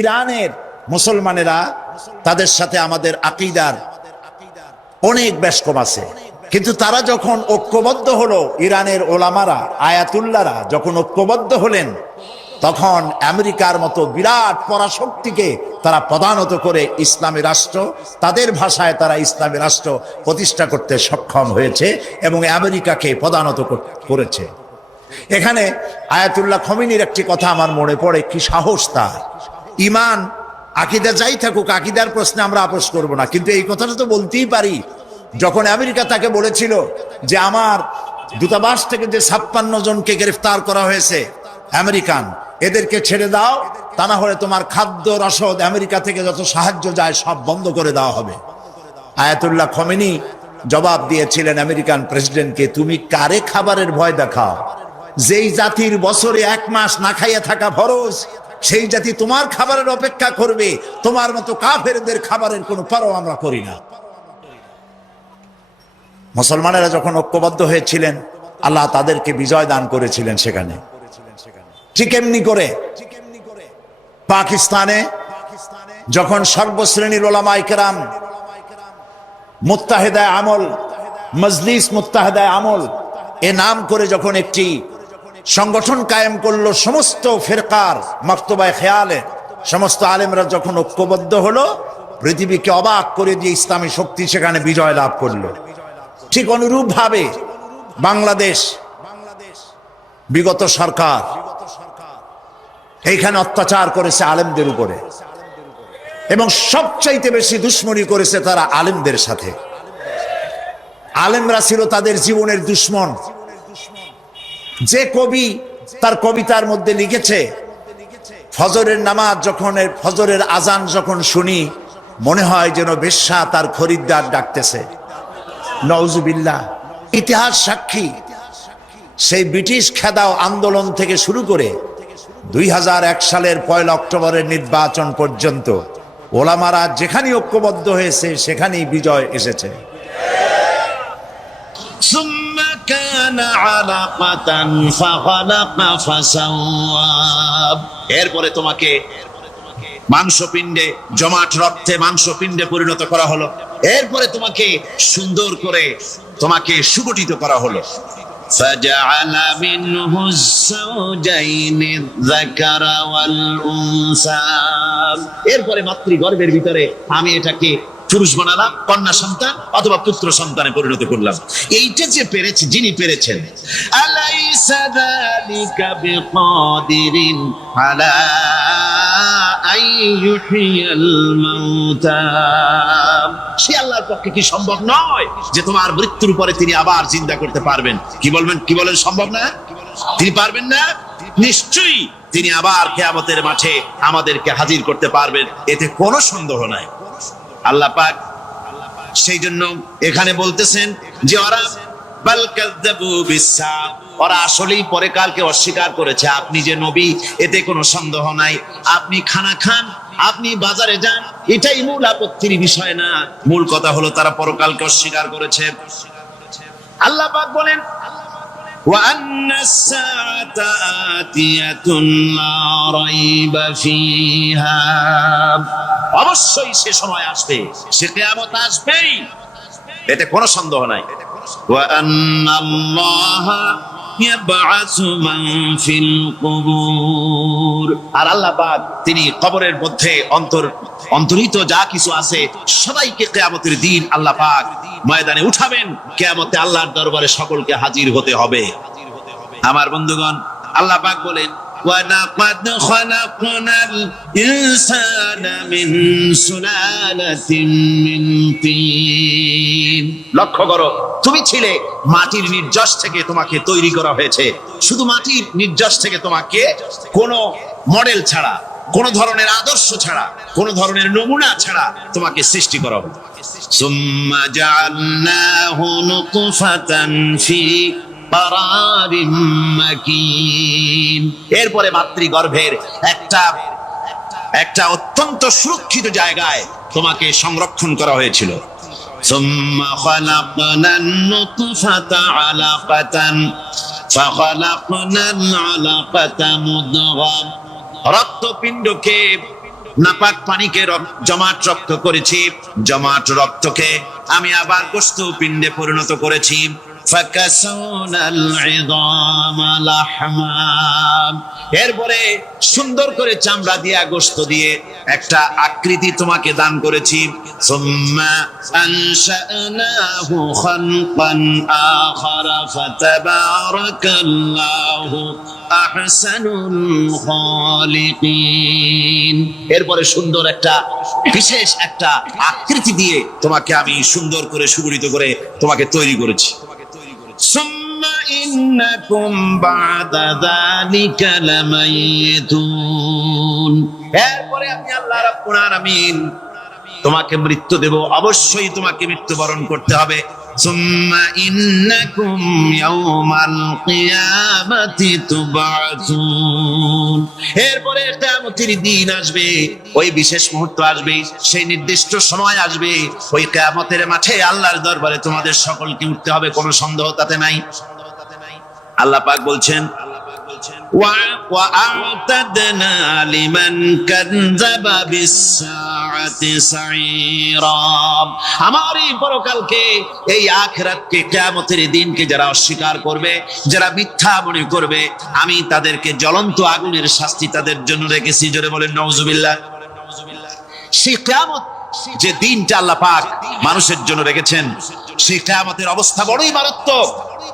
ইরানের মুসলমানেরা তাদের সাথে আমাদের আকীদার অনেক বেশ কম আছে, কিন্তু তারা যখন ঐক্যবদ্ধ হলো, ইরানের ওলামারা আয়াতুল্লাহরা যখন ঐক্যবদ্ধ হলেন, তখন আমেরিকার মতো বিরাট পরাশক্তিকে তারা পদানত করে ইসলামী রাষ্ট্র, তাদের ভাষায় তারা ইসলামী রাষ্ট্র প্রতিষ্ঠা করতে সক্ষম হয়েছে এবং আমেরিকাকে পদানত করেছে। এখানে আয়াতুল্লাহ খমিনীর একটি কথা আমার মনে পড়ে, কি সাহস তার! ইমান আকীদা যাই থাকুক, আকীদার প্রশ্নে আমরা আপোষ করব না, কিন্তু এই কথাটা তো বলতেই পারি। যখন আমেরিকা তাকে বলেছিল যে আমার দূতাবাস থেকে যে 56 জনকে গ্রেফতার করা হয়েছে আমেরিকান, এদেরকে ছেড়ে দাও, তা না হলে তোমার খাদ্য রসদ আমেরিকা থেকে যত সাহায্য যায় সব বন্ধ করে দেওয়া হবে। আয়াতুল্লাহ খমেনি জবাব দিয়েছিলেন আমেরিকান প্রেসিডেন্টকে, তুমি কারে খাবারের ভয় দেখাও? যেই জাতির বছরে 1 মাস না খাইয়া থাকা ফরজ, সেই জাতি তোমার খাবারের অপেক্ষা করবে? তোমার মতো কাফেরদের খাবারের কোনো পরোয়া আমরা করি না। মুসলমানেরা যখন ঐক্যবদ্ধ হয়েছিলেন, আল্লাহ তাদেরকে বিজয় দান করেছিলেন সেখানে। ঠিক এমনি করে পাকিস্তানে যখন সর্বশ্রেণীর ওলামায়ে কেরাম মুত্তাহিদায়ে আমল, মজলিস মুত্তাহিদায়ে আমল এ নাম করে যখন একটি সংগঠন কায়েম করলো, সমস্ত ফিরকার মাকতুবায়ে খেয়ালে সমস্ত আলেমরা যখন ঐক্যবদ্ধ হলো, পৃথিবীকে অবাক করে দিয়ে ইসলামী শক্তি সেখানে বিজয় লাভ করলো। ঠিক অনুরূপ ভাবে বাংলাদেশ বিগত সরকার এইখানে অত্যাচার করেছে আলেমদের উপরে, এবং সবচাইতে বেশি দুশ্মনী করেছে তারা আলেমদের সাথে। আলেমরা ছিল তাদের জীবনের দুশ্মন। যে কবি তার কবিতার মধ্যে লিখেছে, ফজরের নামাজ যখন, ফজরের আজান যখন শুনি, মনে হয় যেন বেশ্যা তার খরিদ্দার ডাকতেছে। নাউজুবিল্লাহ। ইতিহাস সাক্ষী, সেই ব্রিটিশ খেদাও আন্দোলন থেকে শুরু করে 2001 সালের 1 অক্টোবরের নির্বাচন পর্যন্ত ওলামারা যেখানে ঐক্যবদ্ধ হয়েছে সেখানেই বিজয় এসেছে। এরপরে তোমাকে মাংসপিণ্ডে, জমাট রক্তে মাংসপিণ্ডে পরিণত করা হলো। এরপরে তোমাকে সুন্দর করে তোমাকে সুগঠিত করা হলো। فجعل منه الزوجين الذكر والأنثى। এরপরে মাতৃগর্ভের ভিতরে আমি এটাকে পুরুষ বানালাম, কন্যা সন্তান অথবা পুত্র সন্তানে পরিণত করলাম। এইটা যে পেরেছে, যিনি পেরেছেন, আলাইসা যালিকা বিকাদিরিন আলা আইয়ুহিয়াল মাউতা। সে আল্লাহর পক্ষে কি সম্ভব নয় যে তোমার মৃত্যুর পরে তিনি আবার জিন্দা করতে পারবেন? কি বলবেন, কি বলেন, সম্ভব না? তিনি পারবেন না? নিশ্চয়ই তিনি আবার কিয়ামতের মাঠে আমাদেরকে হাজির করতে পারবেন, এতে কোনো সন্দেহ নাই। আল্লাহ পাক সেই জন্য এখানে বলতেছেন যে ওরা বাল কাযযাবু বিসসা, ওরা আসলেই পরে কালকে অস্বীকার করেছে। আপনি যে নবী, এতে কোনো সন্দেহ নাই। আপনি খানা খান, আপনি বাজারে যান, এটাই মূল আপত্তির বিষয় না। মূল কথা হলো তারা পরকালকে অস্বীকার করেছে। আল্লাহ পাক বলেন وَأَنَّ السَّاعَةَ آتِيَةٌ لَا رَيْبَ فِيهَا। অবশ্যই সে সময় আসবে, সে কিয়ামত আসবেই, এতে কোনো সন্দেহ নাই। وَأَنَّ اللَّهَ يَبْعَثُ مَن فِي الْقُبُورِ। আর আল্লাহ পাক তিনি কবরের মধ্যে অন্তর্হিত যা কিছু আছে সবাইকে কিয়ামতের দিন আল্লাহ পাক ময়দানে উঠাবেন। কিয়ামতে আল্লাহর দরবারে সকলকে হাজির হতে হবে। আমার বন্ধুগণ, আল্লাহ পাক বলেন وَلَقَدْ خَلَقْنَا الْإِنسَانَ مِنْ سُلَالَةٍ مِنْ طِينٍ। লক্ষ্য করো, তুমি ছিলে মাটির নির্যাস থেকে তোমাকে তৈরি করা হয়েছে। শুধু মাটির নির্যাস থেকে তোমাকে কোনো মডেল ছাড়া, কোন ধরনের আদর্শ ছাড়া, কোন ধরনের নমুনা ছাড়া তোমাকে সৃষ্টি করা হবে। সুম্মা জাআলনাহু নুতফাতান ফি কারারিম মাকিন। এরপরে মাতৃগর্ভের একটা অত্যন্ত সুরক্ষিত জায়গায় তোমাকে সংরক্ষণ করা হয়েছিল। সুম্মা খালাকনান নুতফাতা আলাকাতান ফাখালাকনাল আলাকাতা মুদগা। রক্তপিণ্ডকে নাপাক পানিকে জমাট রক্ত করেছি, জমাট রক্তকে আমি আবার গোশত পিণ্ডে পরিণত করেছি। এরপরে সুন্দর করে চামড়া দিয়া গোশত দিয়ে একটা আকৃতি তোমাকে দান করেছি। সুম্মা আনশানাহু খালকান আখারা ফাতাবারাকাল্লাহু আহসানুল খালিকিন। এরপরে সুন্দর একটা বিশেষ একটা আকৃতি দিয়ে তোমাকে আমি সুন্দর করে সুগঠিত করে তোমাকে তৈরি করেছি। সুম্মা ইন্নাকুম বা'দা যালিকা লামাইতুন। এরপরে আমি আল্লাহ রাব্বুল আলামিন তোমাকে মৃত্যু দেব, অবশ্যই তোমাকে মৃত্যুবরণ করতে হবে। সুম্মা ইন্নাকুম ইয়াওমাল কিয়ামাতি তুবআতুন। এরপরে কিয়ামতের দিন আসবে, ওই বিশেষ মুহূর্ত আসবে, সেই নির্দিষ্ট সময় আসবে, ওই কিয়ামতের মাঠে আল্লাহর দরবারে তোমাদের সকলকে উঠতে হবে, কোনো সন্দেহ তাতে নাই। আল্লাহ পাক বলছেন وَأَعْتَدْنَا لِمَنْ كَذَّبَ بِالسَّاعَةِ سَعِيرًا। আমার এই পরকালকে, এই আখিরাতকে, কিয়ামতের দিনকে যারা অস্বীকার করবে, যারা মিথ্যা মনে করবে, আমি তাদেরকে জ্বলন্ত আগুনের শাস্তি তাদের জন্য রেখেছি। জোরে বলেন নাউজুবিল্লাহ। সেই কিয়ামত যে দিনটা আল্লাহ পাক মানুষের জন্য রেখেছেন, সেই কিয়ামতের অবস্থা বড়ই মারাত্মক।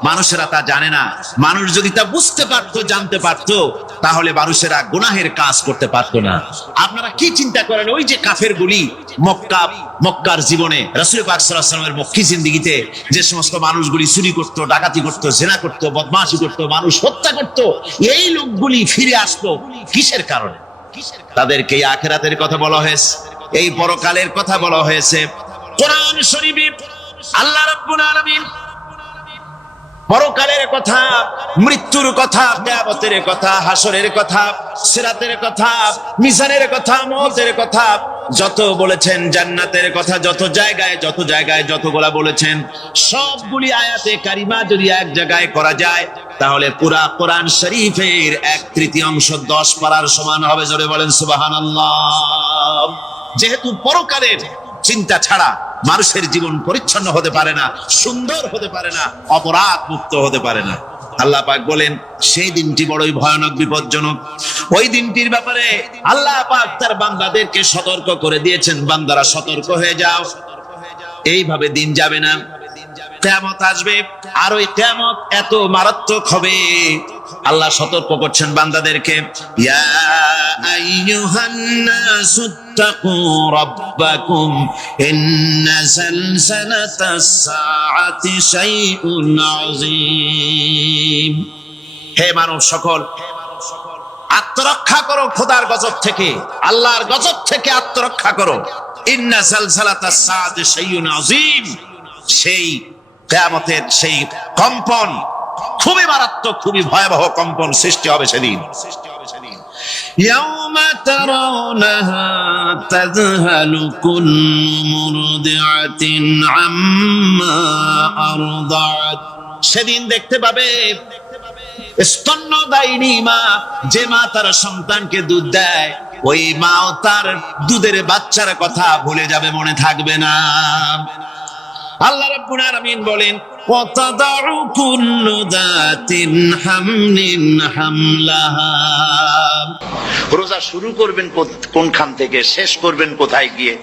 মানুষেরা তা জানে না। মানুষ যদি তা বুঝতে পারতো, জানতে পারতো, তাহলে মানুষেরা গুনাহের কাজ করতে পারতো না। আপনারা কি চিন্তা করেন, ওই যে কাফেরগুলি মক্কার জীবনে, রাসূল পাক সাল্লাল্লাহু আলাইহি ওয়াসাল্লামের মক্কি জিন্দেগিতে যে সমস্ত মানুষগুলি চুরি করতো, ডাকাতি করতো, জিনা করতো, বদমাশি করতো, মানুষ হত্যা করতো, এই লোকগুলি ফিরে আসতো কিসের কারণে? তাদেরকে এই আখিরাতের কথা বলা হয়েছে, এই পরকালের কথা বলা হয়েছে। কোরআন শরীফে আল্লাহ রাব্বুল আলামিন পরকালের কথা, মৃত্যুর কথা, কিয়ামতের কথা, হাসরের কথা, সিরাতের কথা, মিজানের কথা, মওতের কথা যত বলেছেন, জান্নাতের কথা যত জায়গায় যতগুলা বলেছেন, সবগুলি আয়াতে কারিমা যদি এক জায়গায় করা যায়, তাহলে পুরা কোরআন শরীফের 1/3 10 পারার সমান হবে। জোরে বলেন সুবহানাল্লাহ। যেহেতু পরকালের চিন্তা ছাড়া মানুষের জীবন পরিচ্ছন্ন হতে পারে না, সুন্দর হতে পারে না, অপরাধ মুক্ত হতে পারে না। আল্লাহ পাক বলেন সেই দিনটি বড়ই ভয়ানক, বিপজ্জনক। ওই দিনটির ব্যাপারে আল্লাহ পাক তার বান্দাদেরকে সতর্ক করে দিয়েছেন, বান্দারা সতর্ক হয়ে যাও, এইভাবে দিন যাবে না, কিয়ামত আসবে। আর ওই কিয়ামত এত মারাত্মক হবে, আল্লাহ সতর্ক করছেন বান্দাদেরকে। ইয়া আইয়ুহান নাসু তাকু রাব্বাকুম ইন্না যালজালাতাস সাআতি শাইউন আযীম। হে মানব সকল, আত্মরক্ষা করো খোদার গজব থেকে, আল্লাহর গজব থেকে আত্মরক্ষা করো। ইন্না যালজালাতাস সাআতি শাইউন আযীম। সেই কিয়ামতের সেই কম্পন খুবই মারাত্মক, খুবই ভয়াবহ কম্পন সৃষ্টি হবে সেদিন। ইয়াউমা তারাউনাহা তাযহালু কুল্লু মুরদিআতিন আম্মা আরদাআত। সেদিন দেখতে পাবে স্তন্যদায়িনী মা, যে মা তার সন্তানকে দুধ দেয়, ওই মাও তার দুধের বাচ্চার কথা ভুলে যাবে, মনে থাকবে না। আল্লাহ রাব্বুল আলামিন বলেন ওয়াতাদাউ কুল্লু যাতিন হামলিন হামলাহা। রোজা শুরু করবেন কোনখান থেকে, শেষ করবেন কোথায় গিয়ে?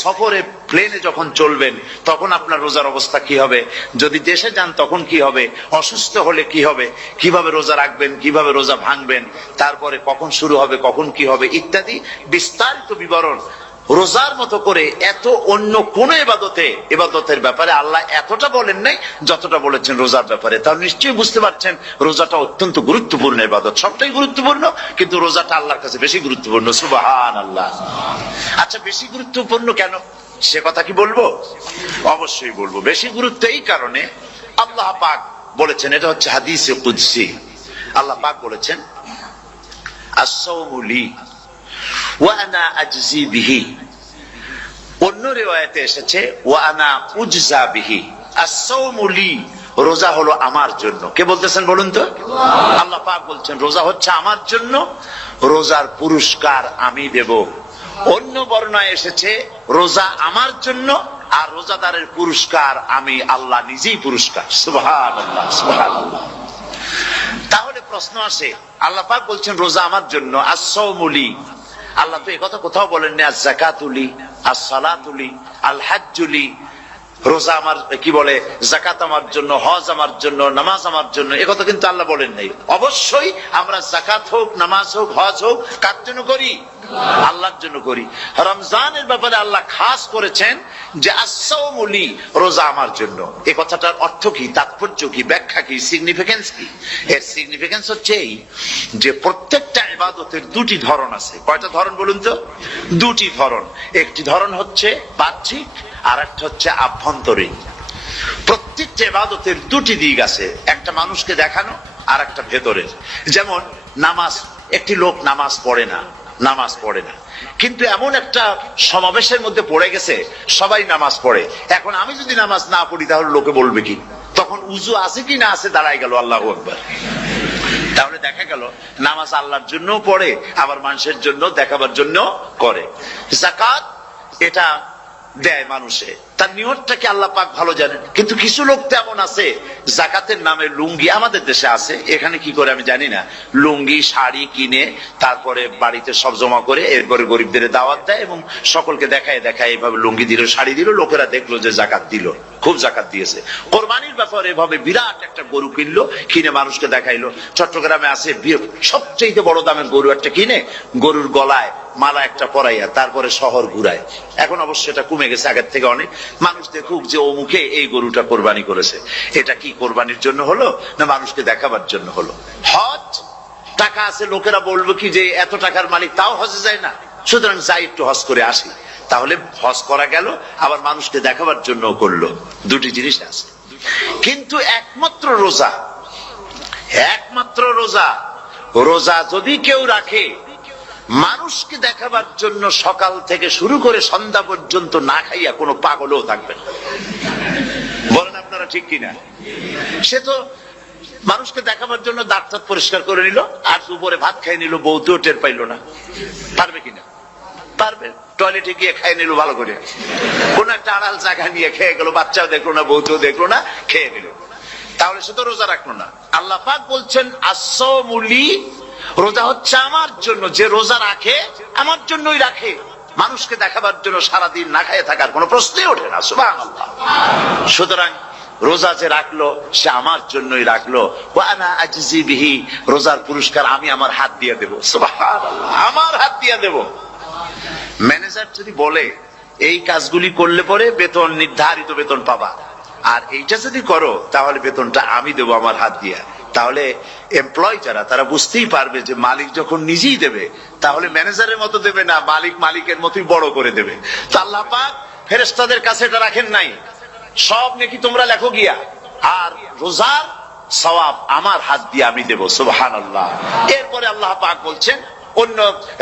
সফরে প্লেনে যখন চলবেন তখন আপনার রোজার অবস্থা কি হবে? যদি দেশে যান তখন কি হবে? অসুস্থ হলে কি হবে? কিভাবে রোজা রাখবেন, কিভাবে রোজা ভাঙবেন, তারপরে কখন শুরু হবে, কখন কি হবে ইত্যাদি বিস্তারিত বিবরণ। রোজার মতো করে এত অন্য কোন ইবাদতের ব্যাপারে আল্লাহ এতটা বলেন নাই যতটা বলেছেন রোজার ব্যাপারে। তাহলে নিশ্চয়ই বুঝতে পারছেন রোজাটা অত্যন্ত গুরুত্বপূর্ণ ইবাদত। সবটাই গুরুত্বপূর্ণ, কিন্তু রোজাটা আল্লাহর কাছে বেশি গুরুত্বপূর্ণ। সুবহানাল্লাহ। আচ্ছা, বেশি গুরুত্বপূর্ণ কেন সে কথা কি বলবো? অবশ্যই বলবো। বেশি গুরুত্ব এই কারণে, আল্লাহ পাক বলেছেন, এটা হচ্ছে হাদিসে কুদসি। আল্লাহ পাক বলেছেন আস-সাওমু লি ওয়া আনা আজজি বিহি। অন্য রিওয়ায়াতে এসেছে ওয়া আনা উজজা বিহি। আস-সাওমু লি, রোজা হলো আমার জন্য। কে বলতেছেন বলুন তো? আল্লাহ পাক বলছেন রোজা হচ্ছে আমার জন্য, রোজার পুরস্কার আমি দেব। অন্য বর্ণনায় এসেছে রোজা আমার জন্য, আর রোজাদারের পুরস্কার আমি আল্লাহ নিজেই পুরস্কার। সুবহানাল্লাহ, সুবহানাল্লাহ। তাহলে প্রশ্ন আসে, আল্লাহ পাক বলছেন রোজা আমার জন্য, as-সাওমুলি। আল্লাহ তো একথা কোথাও বলেননি আজ-যাকাতুলি, আস-সালাতুলি, আল-হাজ্জুলি। রোজা আমার কি বলে, যাকাত আমার জন্য, হজ আমার জন্য, নামাজ আমার জন্য, একথা কিন্তু আল্লাহ বলেন নাই। অবশ্যই আমরা যাকাত হোক, নামাজ হোক, হজ হোক কার জন্য করি? আল্লাহর জন্য করি। রমজানের ব্যাপারে আল্লাহ খাস করেছেন যে as-সাওমুলি, রোজা আমার জন্য। এই কথাটার অর্থ কি, তাৎপর্য কি, ব্যাখ্যা কি, সিগনিফিকেন্স কি? এর সিগনিফিকেন্স হচ্ছে এই যে প্রত্যেকটা ইবাদতের দুটি ধরন আছে। কয়টা ধরন বলুন তো? দুটি ধরন। একটি ধরন হচ্ছে বাহ্যিক, আর একটা হচ্ছে আভ্যন্তরীণ। প্রত্যেকটা ইবাদতের দুটি দিক আছে, একটা মানুষকে দেখানো আর একটা ভেতরের। যেমন নামাজ, একটি লোক নামাজ পড়ে না, কিন্তু এমন একটা সমাবেশের মধ্যে পড়ে গেছে, সবাই নামাজ পড়ে। এখন আমি যদি নামাজ না পড়ি তাহলে লোকে বলবে কি? তখন উজু আছে কি না আছে দাঁড়ায় গেল, আল্লাহু আকবার। তাহলে দেখা গেল নামাজ আল্লাহর জন্য পড়ে, আবার মানুষের জন্য দেখাবার জন্য করে। যাকাত এটা দেয় মানুষে, তার নিয়তটাকে আল্লাহ পাক ভালো জানেন। কিন্তু কিছু লোক তেমন আছে, যাকাতের নামে লুঙ্গি, আমাদের দেশে আছে, এখানে কি করে আমি জানি না, লুঙ্গি শাড়ি কিনে তারপরে বাড়িতে সব জমা করে এরপরে গরিবদের দাওয়াত দেয় এবং সকলকে দেখায় এইভাবে লুঙ্গি দিল, শাড়ি দিল, লোকেরা দেখলো যে যাকাত দিল, খুব যাকাত দিয়েছে। কোরবানির ব্যাপারে এভাবে বিরাট একটা গরু কিনলো, কিনে মানুষকে দেখাইলো। চট্টগ্রামে আছে সবচেয়ে বড় দামের গরু একটা কিনে গরুর গলায় মালা একটা পরাইয়া তারপরে শহর ঘুরায়। এখন অবশ্য এটা কমে গেছে আগের থেকে অনেক। মানুষ দেখুক যে ও মুখে এই গরুটা কোরবানি করেছে। এটা কি কোরবানির জন্য হলো না মানুষকে দেখাবার জন্য হলো? হজ, টাকা আছে, লোকেরা বলবো কি যে এত টাকার মালিক তাও হজে যায় না, সুতরাং যাই একটু হজ করে আসি। তাহলে হজ করা গেল, আবার মানুষকে দেখাবার জন্য করলো। দুটি জিনিস আছে। কিন্তু একমাত্র রোজা যদি কেউ রাখে মানুষকে দেখাবার জন্য, সকাল থেকে শুরু করে সন্ধ্যা পর্যন্ত না খাইয়া কোনো পাগলও থাকবে না। বলেন আপনারা ঠিক কিনা? সে তো মানুষকে দেখাবার জন্য দাঁত পরিষ্কার করে নিল, আর দুপুরে ভাত খাই নিল, বউতেও টের পাইল না। পারবে কিনা? পারবে। টয়লেটে গিয়ে খাই নিল ভালো করে, কোন একটা আড়াল জায়গা নিয়ে খেয়ে গেল, বাচ্চাও দেখলো না, বউতেও দেখলো না, খেয়ে নিল। তাহলে সে তো রোজা রাখলো না। আল্লাহ পাক বলছেন as-সাওমুলি, রোজা হচ্ছে আমার জন্য। যে রোজা রাখে আমার জন্যই রাখে, মানুষকে দেখাবার জন্য সারাদিন না খেয়ে থাকার কোনো প্রশ্নই ওঠে না। সুবহানাল্লাহ। সুতরাং রোজা যে রাখলো সে আমার জন্যই রাখলো। ওয়া আনা আজজি বিহি, রোজার পুরস্কার আমি আমার হাত দিয়ে দেব। সুবহানাল্লাহ, আমার হাত দিয়ে দেব। ম্যানেজার যদি বলে এই কাজগুলি করলে পরে বেতন, নির্ধারিত বেতন পাবা, আর এইটা যদি করো তাহলে বেতনটা আমি দেবো আমার হাত দিয়া, তাহলে এমপ্লয় যারা তারা বুঝতেই পারবে যে মালিক যখন নিজেই দেবে তাহলে ম্যানেজারের মতো দেবে না, মালিক মালিকের মতোই বড় করে দেবে। তো আল্লাহ পাক ফেরেশতাদের কাছে এটা রাখেন নাই, সব নাকি তোমরা লেখো গিয়া, আর রোজার সওয়াব আমার হাত দিয়ে আমি দেব। সুবহানাল্লাহ। এরপরে আল্লাহ পাক বলছেন, অন্য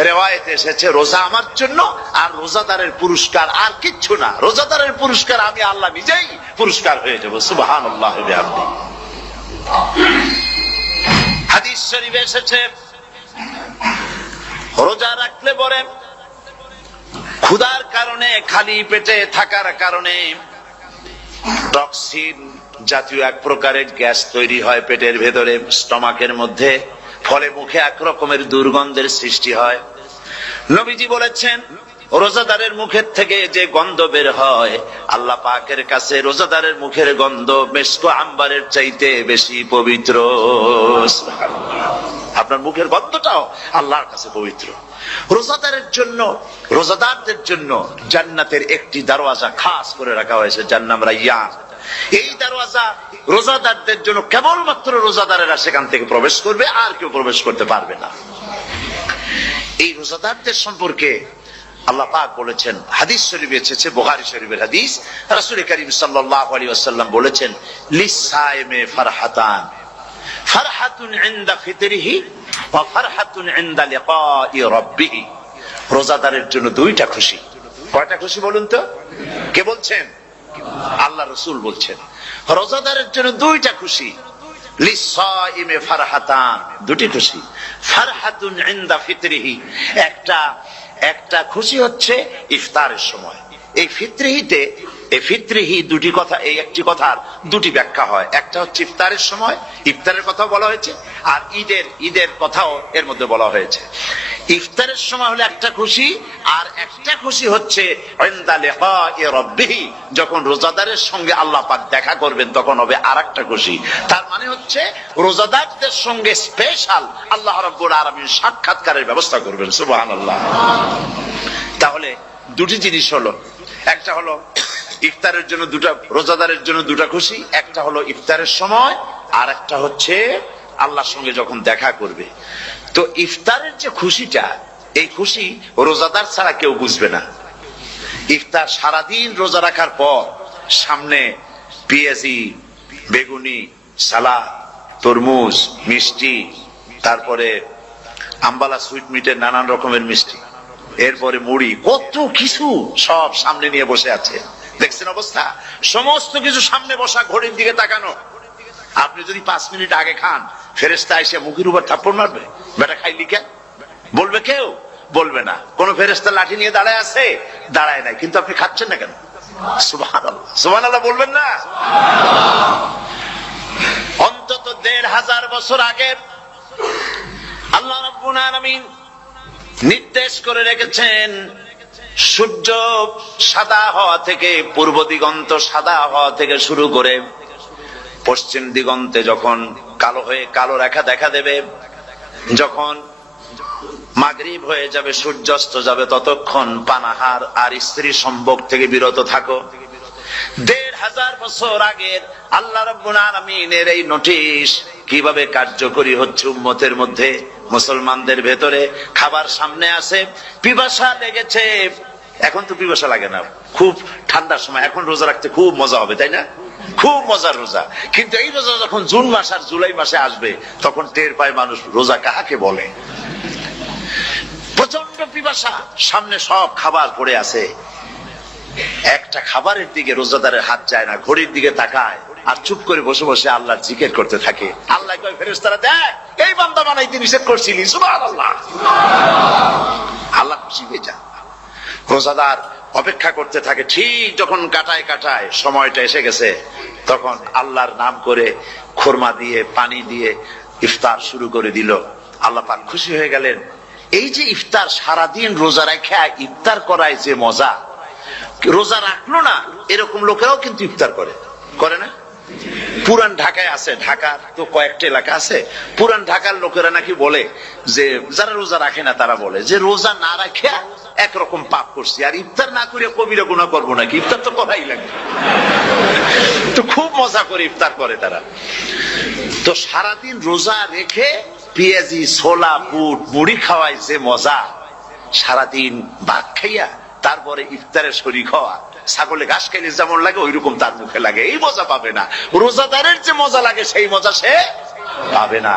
রিওয়ায়াতে এসেছে রোজা আমার জন্য, আর রোজাদারের পুরস্কার আর কিচ্ছু না, রোজাদারের পুরস্কার আমি আল্লাহ নিজেই পুরস্কার হয়ে যাব। সুবহানাল্লাহ। হাদিস শরীফে এসেছে রোজা রাখলে পরে ক্ষুধার কারণে, খালি পেটে থাকার কারণে টক্সিন জাতীয় এক প্রকারের গ্যাস তৈরি হয় পেটের ভেতরে, স্টমাকের মধ্যে, ফলে মুখে এক রকমের দুর্গন্ধের সৃষ্টি হয়। নবীজি বলেছেন রোজাদারের মুখের থেকে যে গন্ধ বের হয় আল্লাহ পাকের কাছে রোজাদারের মুখের গন্ধ মেশক আম্বারের চাইতে বেশি পবিত্র। আপনার মুখের গন্ধটাও আল্লাহর কাছে পবিত্র। রোজাদারের জন্য, রোজাদারদের জন্য জান্নাতের একটি দরওয়াজা খাস করে রাখা হয়েছে, যার নাম রায়্যান। এই দরওয়াজা রোজাদারদের জন্য, কেবলমাত্র রোজাদারেরা সেখান থেকে প্রবেশ করবে, আর কেউ প্রবেশ করতে পারবে না। এই রোজাদারদের সম্পর্কে আল্লাহ পাক বলেছেন, হাদিস শরীফে এসেছে, বুখারী শরীফের হাদিস, রাসূল করিম সাল্লাল্লাহু আলাইহি ওয়াসাল্লাম বলেছেন, লিসাইমে ফারহাতান, ফারহাতুন ইনদা ফিতরিহি ওয়া ফারহাতুন ইনদা লিকাই রাব্বিহি। রোজাদারের জন্য দুইটা খুশি। কয়টা খুশি বলুন তো? কে বলছেন? আল্লাহ রাসূল বলছেন রোজাদারের জন্য দুইটা খুশি। লিসাইমে ফারহাতান, দুটি খুশি। ফারহাতুন ইনদা ফিতরিহি, একটা একটা খুশি হচ্ছে ইফতারের সময়। এই ফিতরিহি দুটি কথা, এই একটি কথার দুটি ব্যাখ্যা হয়। একটা হচ্ছে ইফতারের সময়, ইফতারের কথা বলা হয়েছে, আর ঈদের কথাও এর মধ্যে বলা হয়েছে। ইফতারের সময় হলে একটা খুশি, আর একটা খুশি হচ্ছে ইনদা লিকাই রাব্বিহি, যখন রোজাদারের সঙ্গে আল্লাহ পাক দেখা করবেন তখন হবে আরেকটা খুশি। তার মানে হচ্ছে রোজাদারদের সঙ্গে স্পেশাল আল্লাহ রাব্বুল আলামিন সাক্ষাৎকারের ব্যবস্থা করবেন। সুবহানাল্লাহ। তাহলে দুটি জিনিস হলো, একটা হলো ইফতারের জন্য দুটা, রোজাদারের জন্য দুটা খুশি, একটা হলো ইফতারের সময়, আর একটা হচ্ছে আল্লাহর সঙ্গে যখন দেখা করবে। তো ইফতারের যে খুশিটা, এই খুশি রোজাদার ছাড়া কেউ বুঝবে না। ইফতার সারাদিন রোজা রাখার পর সামনে পেঁয়াজি, বেগুনি, সালাদ, তরমুজ, মিষ্টি, তারপরে আম্বালা সুইট মিটের নানান রকমের মিষ্টি, এরপরে মুড়ি, কত কিছু সব সামনে নিয়ে বসে আছে। দেখছেন অবস্থা? সমস্ত কিছু সামনে বসা, ঘড়ির দিকে তাকানো। আপনি যদি 5 মিনিট আগে খান, ফেরেশতা এসে মুখের উপর থাপ্পড় মারবে, বেটা খাইলি কেন? বলবে কেউ? বলবে না। কোন ফেরেশতা লাঠি নিয়ে দাঁড়ায় আছে? দাঁড়ায় নাই, কিন্তু আপনি খাচ্ছেন না কেন? সুবহানাল্লাহ, সুবহানাল্লাহ বলবেন না? অন্তত 1500 বছর আগে আল্লাহ রাব্বুল আলামিন নির্দেশ করে রেখেছেন, সূর্য সাদা হওয়া থেকে, পূর্ব দিগন্ত সাদা হওয়া থেকে শুরু করে পশ্চিম দিগন্তে যখন কালো হয়ে কালো রেখা দেখা দেবে, যখন মাগরিব হয়ে যাবে, সূর্যাস্ত যাবে, ততক্ষণ পানাহার আর স্ত্রী সম্ভোগ থেকে বিরত থাকো। 1500 বছর আগের আল্লাহ রাব্বুল আলামিনের এই নোটিশ কিভাবে কার্যকরী হচ্ছে উম্মতের মধ্যে, মুসলমানদের ভেতরে। খাবার সামনে আছে, পিপাসা লেগেছে। এখন তো পিপাসা লাগে না, খুব ঠান্ডার সময়, এখন রোজা রাখতে খুব মজা হবে, তাই না? খুব মজার রোজা। কিন্তু এই রোজা যখন জুন মাস আর জুলাই মাসে আসবে, তখন টের পায় মানুষ রোজা কাহাকে বলে। প্রচন্ড পিপাসা, সামনে সব খাবার পড়ে আছে, একটা খাবারের দিকে রোজাদারের হাত যায় না, ঘড়ির দিকে তাকায় আর চুপ করে বসে বসে আল্লাহর জিকির করতে থাকে। আল্লাহ কয়, ফেরেশতারা দেখ, এই বান্দা বানাইতে নিষেধ করছিলি। সুবহানাল্লাহ। আল্লাহ খুশি হয়ে যায়। রোজাদার অপেক্ষা করতে থাকে, ঠিক যখন কাটায় কাটায় সময়টা এসে গেছে, তখন আল্লাহর নাম করে খুরমা দিয়ে, পানি দিয়ে ইফতার শুরু করে দিল। আল্লাহ পাক খুশি হয়ে গেলেন। এই যে ইফতার, সারাদিন রোজা রাখা ইফতার করায় যে মজা, রোজা রাখলো না এরকম লোকেরাও কিন্তু ইফতার করে, করে না? পুরান ঢাকায় আছে, ঢাকার তো কয়েকটা এলাকা আছে, পুরান ঢাকার লোকেরা নাকি বলে যে, যারা রোজা রাখে না তারা বলে যে, রোজা না রাখে একরকম পাপ করছি, আর ইফতার না করে কবিরা গুনাহ করবো নাকি, ইফতার তো করাই লাগবে। তো খুব মজা করে ইফতার করে তারা। তো সারাদিন রোজা রেখে পেঁয়াজি, ছোলা, বুট, মুড়ি খাওয়ায় যে মজা, সারাদিন ভাত খাইয়া তারপরে ইফতারের শরীক হওয়া, ছাগলে ঘাস খাইলে যেমন লাগে ওইরকম তার মুখে লাগে, এই মজা পাবে না। রোজাদারের যে মজা লাগে সেই মজা সে পাবে না।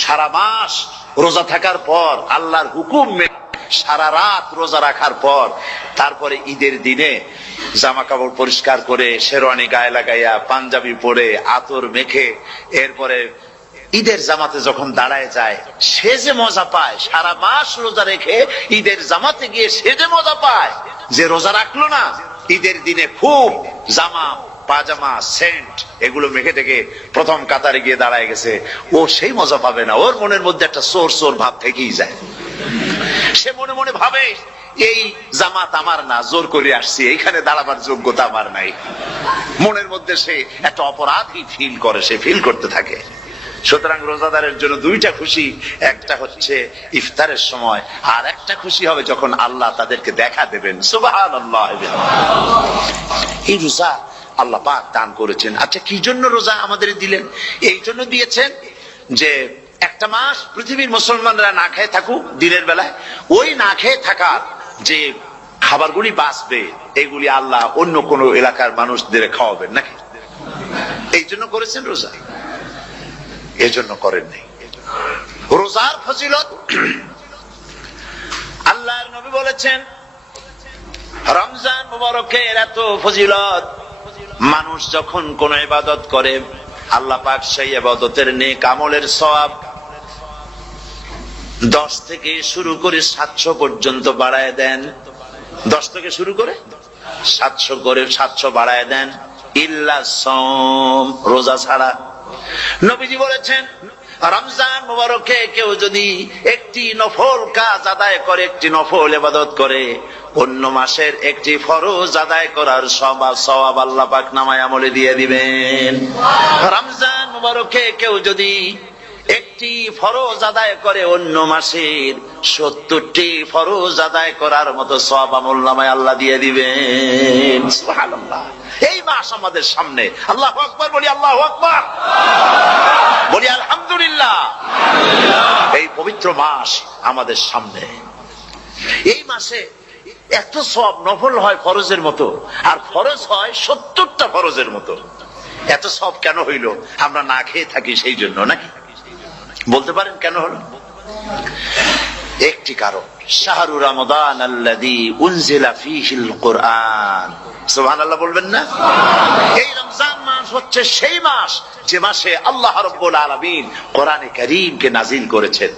সারা মাস রোজা থাকার পর, আল্লাহর হুকুম মেনে সারা রাত রোজা রাখার পর, তারপরে ঈদের দিনে জামা কাপড় পরিষ্কার করে, শেরওয়ানি গায়ে লাগাইয়া, পাঞ্জাবি পরে, আতর মেখে, এরপরে ঈদের জামাতে যখন দাঁড়ায় যায়, সে যে মজা পায়, সারা মাস রোজা রেখে ঈদের জামাতে গিয়ে সে যে মজা পায়, যে রোজা রাখলো না, ঈদের দিনে খুব জামা, পাজামা, সেন্ট এগুলো মেখে টেকে প্রথম কাতারে গিয়ে দাঁড়ায় গেছে, ও সেই মজা পাবে না। ওর মনের মধ্যে একটা চোর চোর ভাব থেকেই যায়। সে মনে মনে ভাবে, এই জামাত আমার না, জোর করে আসছি, এইখানে দাঁড়াবার যোগ্যতা আমার নাই। মনের মধ্যে সে একটা অপরাধী ফিল করে, সে ফিল করতে থাকে। সুতরাং রোজাদারের জন্য দুইটা খুশি, একটা হচ্ছে ইফতারের সময়, আর একটা খুশি হবে যখন আল্লাহ তাদেরকে দেখা দেবেন। সুবহানাল্লাহ। এই রোজা আল্লাহ পাক দান করেছেন। আচ্ছা, কি জন্য রোজা আমাদের দিলেন? এই জন্য দিয়েছেন যে একটা মাস পৃথিবীর মুসলমানরা না খেয়ে থাকুক দিনের বেলায়, ওই না খেয়ে থাকার যে খাবারগুলি বাঁচবে, এগুলি আল্লাহ অন্য কোন এলাকার মানুষদের খাওয়াবেন নাকি? এই জন্য করেছেন রোজা, এজন্য করেন নাই। রোজার ফজিলত আল্লাহর নবী বলেছেন, রমজান মুবারকের এত ফজিলত, মানুষ যখন কোন ইবাদত করে, আল্লাহ পাক সেই ইবাদতের নেক আমলের সওয়াব 10 থেকে শুরু করে 700 পর্যন্ত বাড়ায় দেন। 10 থেকে শুরু করে 700 করে 700 বাড়ায় দেন, ইল্লা সওম, রোজা ছাড়া। নবীজি বলেছেন রমজান মুবারকে কেউ যদি একটি নফল কাজ আদায় করে, একটি নফল ইবাদত করে, অন্য মাসের একটি ফরজ আদায় করার সওয়াব আল্লাহ পাক নামায় আমলে দিয়ে দিবেন। রমজান মুবারকে কেউ যদি একটি ফরজ আদায় করে, অন্য মাসের 70টি ফরজ আদায় করার মতো সওয়াব আমলনামায় আল্লাহ দিয়ে দিবেন। সুবহানাল্লাহ। এই মাস আমাদের সামনে, আল্লাহু আকবার বলি, আল্লাহু আকবার বলি, আলহামদুলিল্লাহ। এই পবিত্র মাস আমাদের সামনে। এই মাসে এত সওয়াব, নফল হয় ফরজের মতো, আর ফরজ হয় 70টা ফরজের মতো। এত সওয়াব কেন হইল? আমরা না খেয়ে থাকি সেই জন্য নাকি? বলতে পারেন কেন হলো? একটি কারণ, শাহরু রমাদান আল্লাযী উনজিলা ফীহিল কুরআন। সুবহানাল্লাহ বলবেন না? এই রমজান মাস হচ্ছে সেই মাস যে মাসে আল্লাহ রাব্বুল আলামিন কোরআনে কারীমকে নাযিল করেছেন।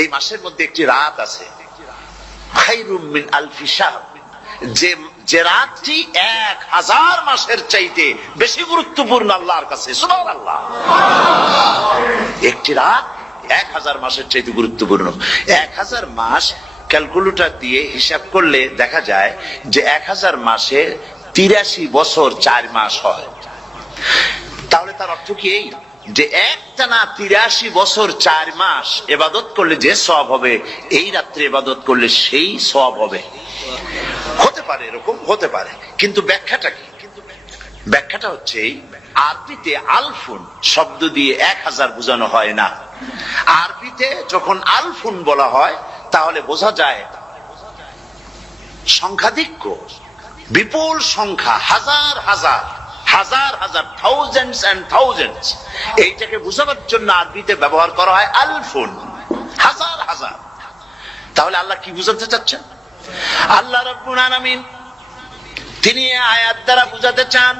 এই মাসের মধ্যে একটি রাত আছে, খায়রুম মিন আলফি শাহর, যে রাতটি 1000 মাসের চাইতে বেশি গুরুত্বপূর্ণ আল্লাহর কাছে। সুবহানাল্লাহ। একটি রাত 1000 মাসের চাইতে গুরুত্বপূর্ণ। 1000 মাস ক্যালকুলেটর দিয়ে হিসাব করলে দেখা যায় যে 1000 মাসে 83 বছর 4 মাস হয়। তাহলে তার অর্থ কি এই যে একটানা 83 বছর 4 মাস ইবাদত করলে যে সওয়াব হবে, এই রাত্রে ইবাদত করলে সেই সওয়াব হবে? হতে পারে, এরকম হতে পারে, কিন্তু ব্যাখ্যাটা কি? ব্যাখ্যাটা হচ্ছে আরবিতে আলফুন শব্দ দিয়ে 1000 বোঝানো হয় না। আরবিতে যখন আলফুন বলা হয় তাহলে বোঝা যায় সংখ্যাধিক্য, বিপুল সংখ্যা, হাজার হাজার হাজার হাজার, থাউজেন্ডস এন্ড থাউজেন্ডস। এইটাকে বোঝানোর জন্য আরবিতে ব্যবহার করা হয় আলফুন, হাজার হাজার। তাহলে আল্লাহ কি বুঝাতে চাচ্ছেন? আল্লাহ রাব্বুল আলামিন তিনি আয়াত দ্বারা বুঝাতে চান,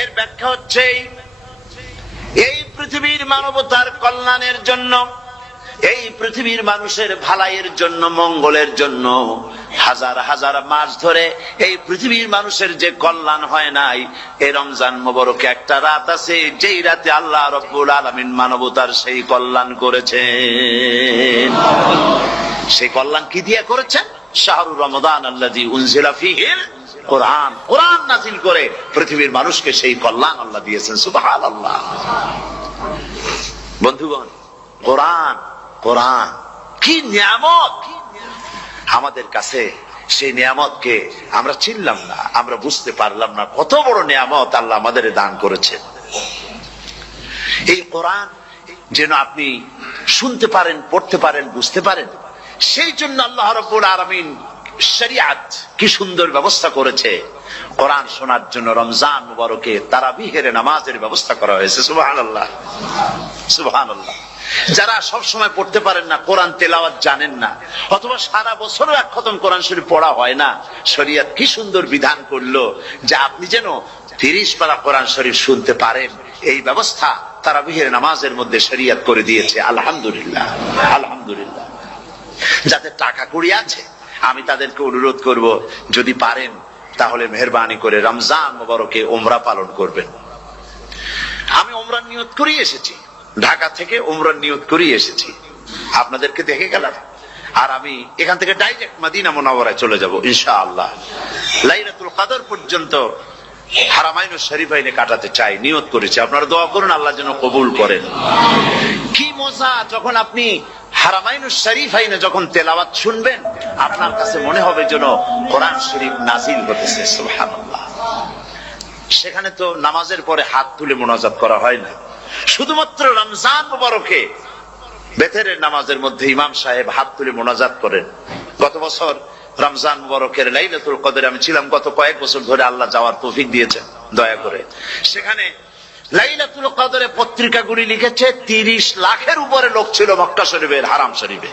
এর ব্যাখ্যা হচ্ছে এই পৃথিবীর মানবতার কল্যাণের জন্য, এই পৃথিবীর মানুষের ভালাইয়ের জন্য, মঙ্গলের জন্য হাজার হাজার মাস ধরে এই পৃথিবীর মানুষের যে কল্যাণ হয় নাই, এই রমজান মুবারকে একটা রাত আছে যেই রাতে আল্লাহ রাব্বুল আলামিন মানবতার সেই কল্যাণ করেছেন। সেই কল্যাণ কি দিয়ে করেছেন? শাহরু রমাদান আল্লাযী উনজিলা ফীহিল কুরআন, কোরআন নাযিল করে পৃথিবীর মানুষকে সেই কল্যাণ আল্লাহ দিয়েছেন। সুবহানাল্লাহ। বন্ধুগণ, কোরআন, কোরআন কি নিয়ামত আমাদের কাছে! সেই নিয়ামতকে আমরা চিনলাম না, আমরা বুঝতে পারলাম না কত বড় নিয়ামত আল্লাহ আমাদের দান করেছেন। এই কোরআন যেন আপনি শুনতে পারেন, পড়তে পারেন, বুঝতে পারেন, সেই জন্য আল্লাহ রাব্বুল আলামিন শরিয়াত কি সুন্দর ব্যবস্থা করেছে। কোরআন শোনার জন্য রমজান মুবারকে তারাবিহের নামাজের ব্যবস্থা করা হয়েছে। সুবহানাল্লাহ, সুবহানাল্লাহ। যারা সব সময় পড়তে পারেন না, কোরআন তেলাওয়াত জানেন না, অথবা সারা বছরও এক খতম কোরআন শরীফ পড়া হয় না, শরিয়ত কি সুন্দর বিধান করলো যে আপনি যেন 30 পারা কোরআন শরীফ শুনতে পারেন। এই ব্যবস্থা তারাবিহের নামাজের মধ্যে শরিয়ত করে দিয়েছে। আলহামদুলিল্লাহ, আলহামদুলিল্লাহ। যাদের টাকা কড়ি আছে, আমি তাদেরকে অনুরোধ করব, যদি পারেন তাহলে মেহেরবানি করে রমজান মুবারকে উমরা পালন করবেন। আমি উমরার নিয়ত করে এসেছি, ঢাকা থেকে উমরার নিয়ত করে এসেছি, আপনাদেরকে দেখে গেলাম। আর আমি এখান থেকে ডাইরেক্ট মদিনা মুনাওয়ারায় চলে যাব ইনশাআল্লাহ। লাইলাতুল কদর পর্যন্ত হারামাইনুশ শরীফাইনে কাটাতে চাই, নিয়ত করেছি। আপনারা দোয়া করুন আল্লাহ যেন কবুল করেন। কি মজা যখন আপনি হারামাইনুশ শরীফাইনে যখন তেলাওয়াত শুনবেন, আপনার কাছে মনে হবে যেন কোরআন শরীফ নাযিল হতেছে। সুবহানাল্লাহ। সেখানে তো নামাজের পরে হাত তুলে মোনাজাত করা হয় না, শুধুমাত্র রমজান মুবারকে বেতেরের নামাজের মধ্যে ইমাম সাহেব হাত তুলে মোনাজাত করেন। গত বছর রমজান মুবারকের লাইলাতুল কদরে আমি ছিলাম, গত কয়েক বছর ধরে আল্লাহ যাওয়ার তৌফিক দিয়েছেন দয়া করে। সেখানে লাইলাতুল কদরে পত্রিকাগুলি লিখেছে 30 লাখের উপরে লোক ছিল মক্কা শরীফের, হারাম শরীফে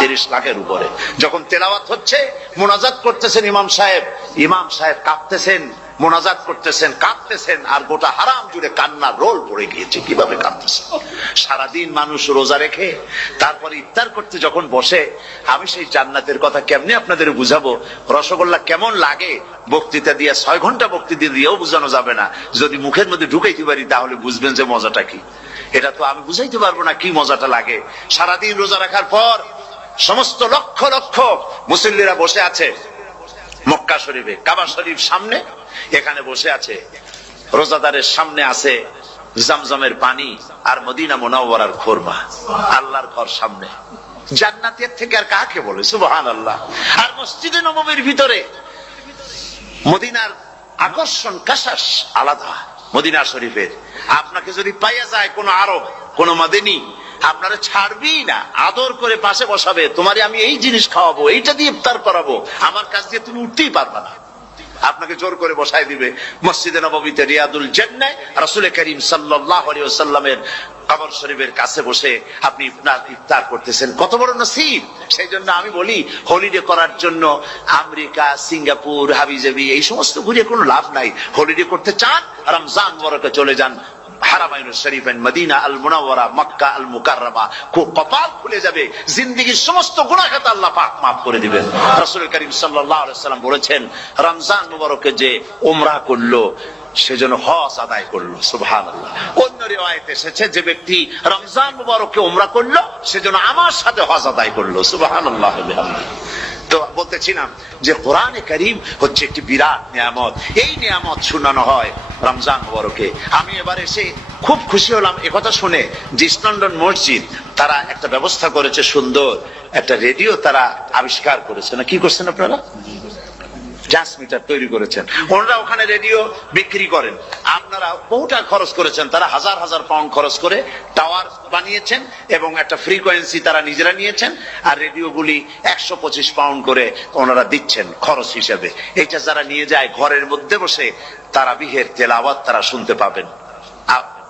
30 লাখের উপরে। যখন তেলাওয়াত হচ্ছে, মোনাজাত করতেছেন ইমাম সাহেব কাঁপতেছেন, মোনাজাত করতেছেন, কাঁদতেছেন, আর গোটা হারাম জুড়ে কান্নার রোল পড়ে গিয়েছে। কিভাবে কাঁদতেছেন? সারাদিন মানুষ রোজা রেখে তারপরে ইফতার করতে যখন বসে, আমি সেই জান্নাতের কথা কেমনে আপনাদের বুঝাবো? রসগোল্লা কেমন লাগে বক্তৃতা দিয়ে 6 ঘন্টা বক্তৃতা দিয়েও বুঝানো যাবে না। যদি মুখের মধ্যে ঢুকাইতে পারি তাহলে বুঝবেন যে মজাটা কি। এটা তো আমি বুঝাইতে পারবো না কি মজাটা লাগে। সারাদিন রোজা রাখার পর সমস্ত লক্ষ লক্ষ মুসল্লিরা বসে আছে মক্কা শরীফে, কাবা শরীফ সামনে, এখানে বসে আছে। রোজাদারের সামনে আছে জমজমের পানি আর মদিনা মুনাওয়ারার খুরমা। আল্লাহর ঘর সামনে, জান্নাতের থেকে আর কাকে বলে? সুবহানাল্লাহ। আর মসজিদে নববীর ভিতরে মদিনার আকর্ষণ কাশাস আলাদা। মদিনা শরীফের আপনাকে যদি পাইয়া যায় কোন আরব, কোন মাদানী, আপনারা ছাড়বেই না, আদর করে পাশে বসাবে। তোমারে আমি এই জিনিস খাওয়াবো, এইটা দিয়ে ইফতার করাবো, আমার কাছ দিয়ে তুমি উঠতেই পারবে না। আপনাকে জোর করে বসায় দিবে মসজিদে নববীতে, রিয়াদুল জান্নাহ, রাসূল করিম সাল্লাল্লাহু আলাইহি ওয়াসাল্লামের কবর শরীফের কাছে বসে আপনি ইফতার করতেছেন। কত বড় নসিব! সেই জন্য আমি বলি, হলিডে করার জন্য আমেরিকা, সিঙ্গাপুর, হাবিজাবি এই সমস্ত ঘুরে কোনো লাভ নাই। হলিডে করতে চান, রমজান মুবারকে চলে যান হারামাইনুল শরীফাইন, মদিনা আল মুনাওয়ারা, মক্কা আল মুকাররমা। কপাল খুলে যাবে, জিন্দেগীর সমস্ত গুনাহ খাতা আল্লাহ পাক মাফ করে দিবেন। রাসূল করিম সাল্লাল্লাহু আলাইহি ওয়াসাল্লাম বলেছেন, রমজান মুবারকে যে উমরা করলো সেজন্য হজ আদায় করলো। সুবহানাল্লাহ। অন্য রিওয়ায়াতে এসেছে, যে ব্যক্তি রমজান মুবারকে উমরা করলো সেজন্য আমার সাথে হজ আদায় করলো। সুবহানাল্লাহ। তো বলতেছিলাম যে কোরআনে কারীম হচ্ছে একটি বিরাট নিয়ামত। এই নিয়ামত শোনানো হয় রমজান মুবারকে। আমি এবার এসে খুব খুশি হলাম একথা শুনে যে ইস্ট লন্ডন মসজিদ তারা একটা ব্যবস্থা করেছে, সুন্দর একটা রেডিও তারা আবিষ্কার করেছে। না কি করছেন আপনারা? ট্রান্সমিটার তৈরি করেছেন। ওনারা ওখানে রেডিও বিক্রি করেন। আপনারা বহুটা খরচ করেছেন, তারা হাজার হাজার পাউন্ড খরচ করে টাওয়ার বানিয়েছেন এবং একটা ফ্রিকোয়েন্সি তারা নিজেরা নিয়েছেন, আর রেডিওগুলি 125 পাউন্ড করে ওনারা দিচ্ছেন খরচ হিসেবে। এটা যারা নিয়ে যায় ঘরের মধ্যে বসে তারাবিহের তেলাওয়াত তারা শুনতে পাবেন।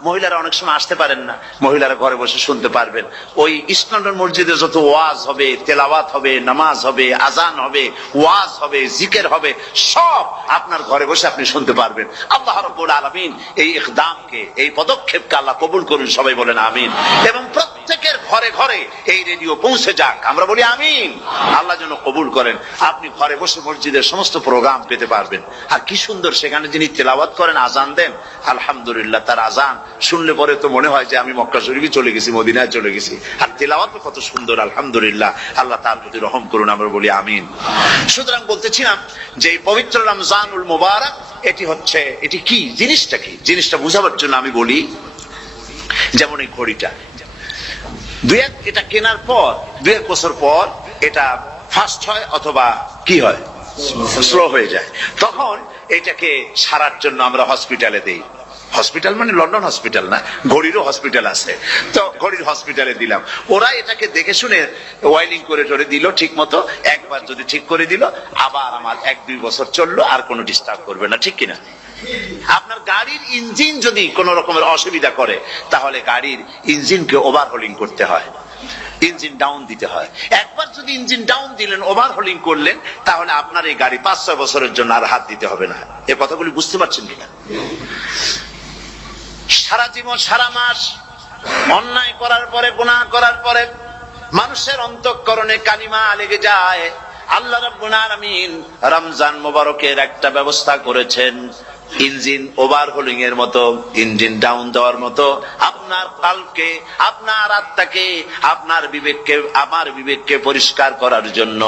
মহিলারা অনেক সময় আসতে পারেন না, মহিলারা ঘরে বসে শুনতে পারবেন। ওই ইস্ট লন্ডন মসজিদে যত ওয়াজ হবে, তেলাওয়াত হবে, নামাজ হবে, আজান হবে, ওয়াজ হবে, জিকির হবে, সব আপনার ঘরে বসে আপনি শুনতে পারবেন। আল্লাহ রাব্বুল আলামিন এই ইকদামকে, এই পদক্ষেপকে আল্লাহ কবুল করুন, সবাই বলেন আমিন। এবং প্রত্যেকের ঘরে ঘরে এই রেডিও পৌঁছে যাক, আমরা বলি আমিন। আল্লাহ যেন কবুল করেন। আপনি ঘরে বসে মসজিদের সমস্ত প্রোগ্রাম পেতে পারবেন। আর কি সুন্দর, সেখানে যিনি তেলাওয়াত করেন, আজান দেন, আলহামদুলিল্লাহ, তার আজান শুনলে পরে তো মনে হয় যে আমি মক্কা শরীফে চলে গেছি, মদিনায় চলে গেছি। আর তেলাওয়াত কত সুন্দর, আলহামদুলিল্লাহ। আল্লাহ তার প্রতি রহম করুন, আমরা বলি আমিন। সুতরাং বলতেছিলাম যে এই পবিত্র রমজানুল মুবারক, এটি কি জিনিসটা, কি জিনিসটা বুঝাবার জন্য আমি বলি, যেমন এই ঘড়িটা এটা কেনার পর 2-1 বছর পর এটা ফাস্ট হয় অথবা কি হয়, স্লো হয়ে যায়। তখন এটাকে সারার জন্য আমরা হসপিটালে দেই। হসপিটাল মানে লন্ডন হসপিটাল না, ঘড়িরও হসপিটাল আছে। তো ঘড়ির হসপিটালে দিলাম, ওরা এটাকে দেখে শুনে ওয়াইলিং করে টরে দিল ঠিক মতো। একবার যদি ঠিক করে দিল, আবার আমার 1-2 বছর চললো, আর কোনো ডিস্টার্ব করবে না, ঠিক কিনা? আপনার গাড়ির ইঞ্জিন যদি কোন রকমের অসুবিধা করে, তাহলে গাড়ির ইঞ্জিনকে ওভারহোলিং করতে হয়, ইঞ্জিন ডাউন দিতে হয়। একবার যদি ইঞ্জিন ডাউন দিলেন, ওভারহোলিং করলেন, তাহলে আপনার এই গাড়ি 5-6 বছরের জন্য আর হাত দিতে হবে না। এই কথাগুলি বুঝতে পারছেন কিনা? সারা জীবন, সারা মাস অন্যায় করার পরে, গুনাহ করার পরে মানুষের অন্তঃকরণে কালিমা লেগে যায়। আল্লাহ রাব্বুল আলামিন রমজান মুবারকের একটা ব্যবস্থা করেছেন, ইঞ্জিন ওভারহোলিং এর মতো, ইঞ্জিন ডাউন দেওয়ার মতো। আপনার কালকে, আপনার আত্মাকে, আপনার বিবেককে, আমার বিবেককে পরিষ্কার করার জন্য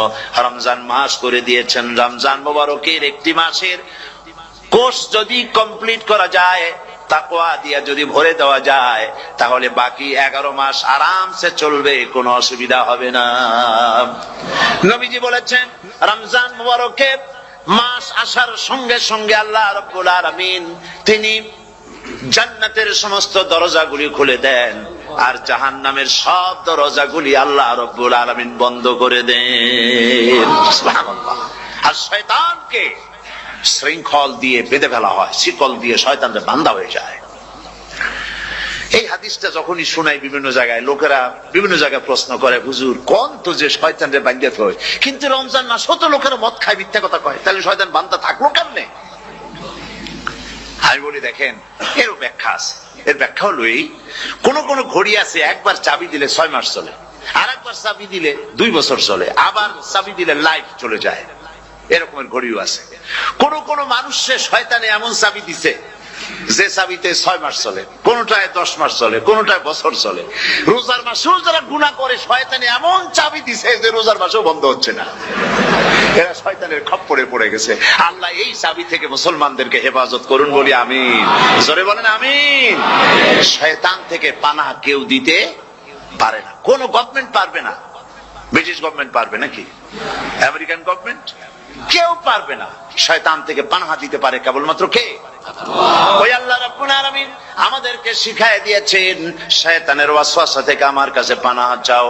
রমজান মাস করে দিয়েছেন। রমজান মুবারকের একটি মাসের কোর্স যদি কমপ্লিট করা যায়, তাকওয়া দিয়া যদি ভরে দেওয়া যায়, তাহলে বাকি 11 মাস আরামসে চলবে, কোনো অসুবিধা হবে না। নবীজি বলেছেন, রমজান মুবারকে মাস আসার সঙ্গে সঙ্গে আল্লাহ রাব্বুল আলামিন তিনি জান্নাতের সমস্ত দরজাগুলি খুলে দেন, আর জাহান্নামের সব দরজাগুলি আল্লাহ রাব্বুল আলামিন বন্ধ করে দেন। সুবহানাল্লাহ। আর শয়তানকে শৃঙ্খল দিয়ে বেঁধে ফেলা হয়, শিকল দিয়ে শয়তানরা বান্ধা হয়ে যায়। এই হাদিসটা যখনই শোনাই বিভিন্ন জায়গায়, লোকেরা বিভিন্ন জায়গায় প্রশ্ন করে, হুজুর কোন তো যে শয়তানরে বান্ধা হয়, কিন্তু রমজান মাস হতো লোকেরা মদ খায়, মিথ্যা কথা কয়, তাহলে শয়তান বান্ধা থাকলো কেমনে? আমি বলি দেখেন, এরও ব্যাখ্যা আছে। এর ব্যাখ্যা হলো এই, কোন কোন ঘড়ি আছে একবার চাবি দিলে 6 মাস চলে, আর একবার চাবি দিলে 2 বছর চলে, আবার চাবি দিলে লাইফ চলে যায়, এরকমের ঘড়িও আছে। কোন কোন মানুষের শয়তানে এমন চাবি দিছে যে চাবিতে 6 মাস চলে, কোনটায় 10 মাস চলে, কোনটায় বছর চলে। রোজার মাসেও যারা গুনাহ করে শয়তানে এমন চাবি দিছে যে রোজার মাসেও বন্ধ হচ্ছে না। এরা শয়তানের খপ্পরে পড়ে গেছে। আল্লাহ এই চাবি থেকে মুসলমানদেরকে হেফাজত করুন, বলি আমিন। জোরে বলেন আমিন। শয়তান থেকে পানাহ কেউ দিতে পারে না, কোন গভর্নমেন্ট পারবে না। ব্রিটিশ গভর্নমেন্ট পারবে নাকি? American government? কেউ পারবে না। শয়তান থেকে পানাহ দিতে পারে কেবলমাত্র কে? ওই আল্লাহ রাব্বুল আলামিন আমাদেরকে শিখায় দিয়েছেন, শয়তানের ওয়াসওয়াসা থেকে আমার কাছে পানাহ চাও।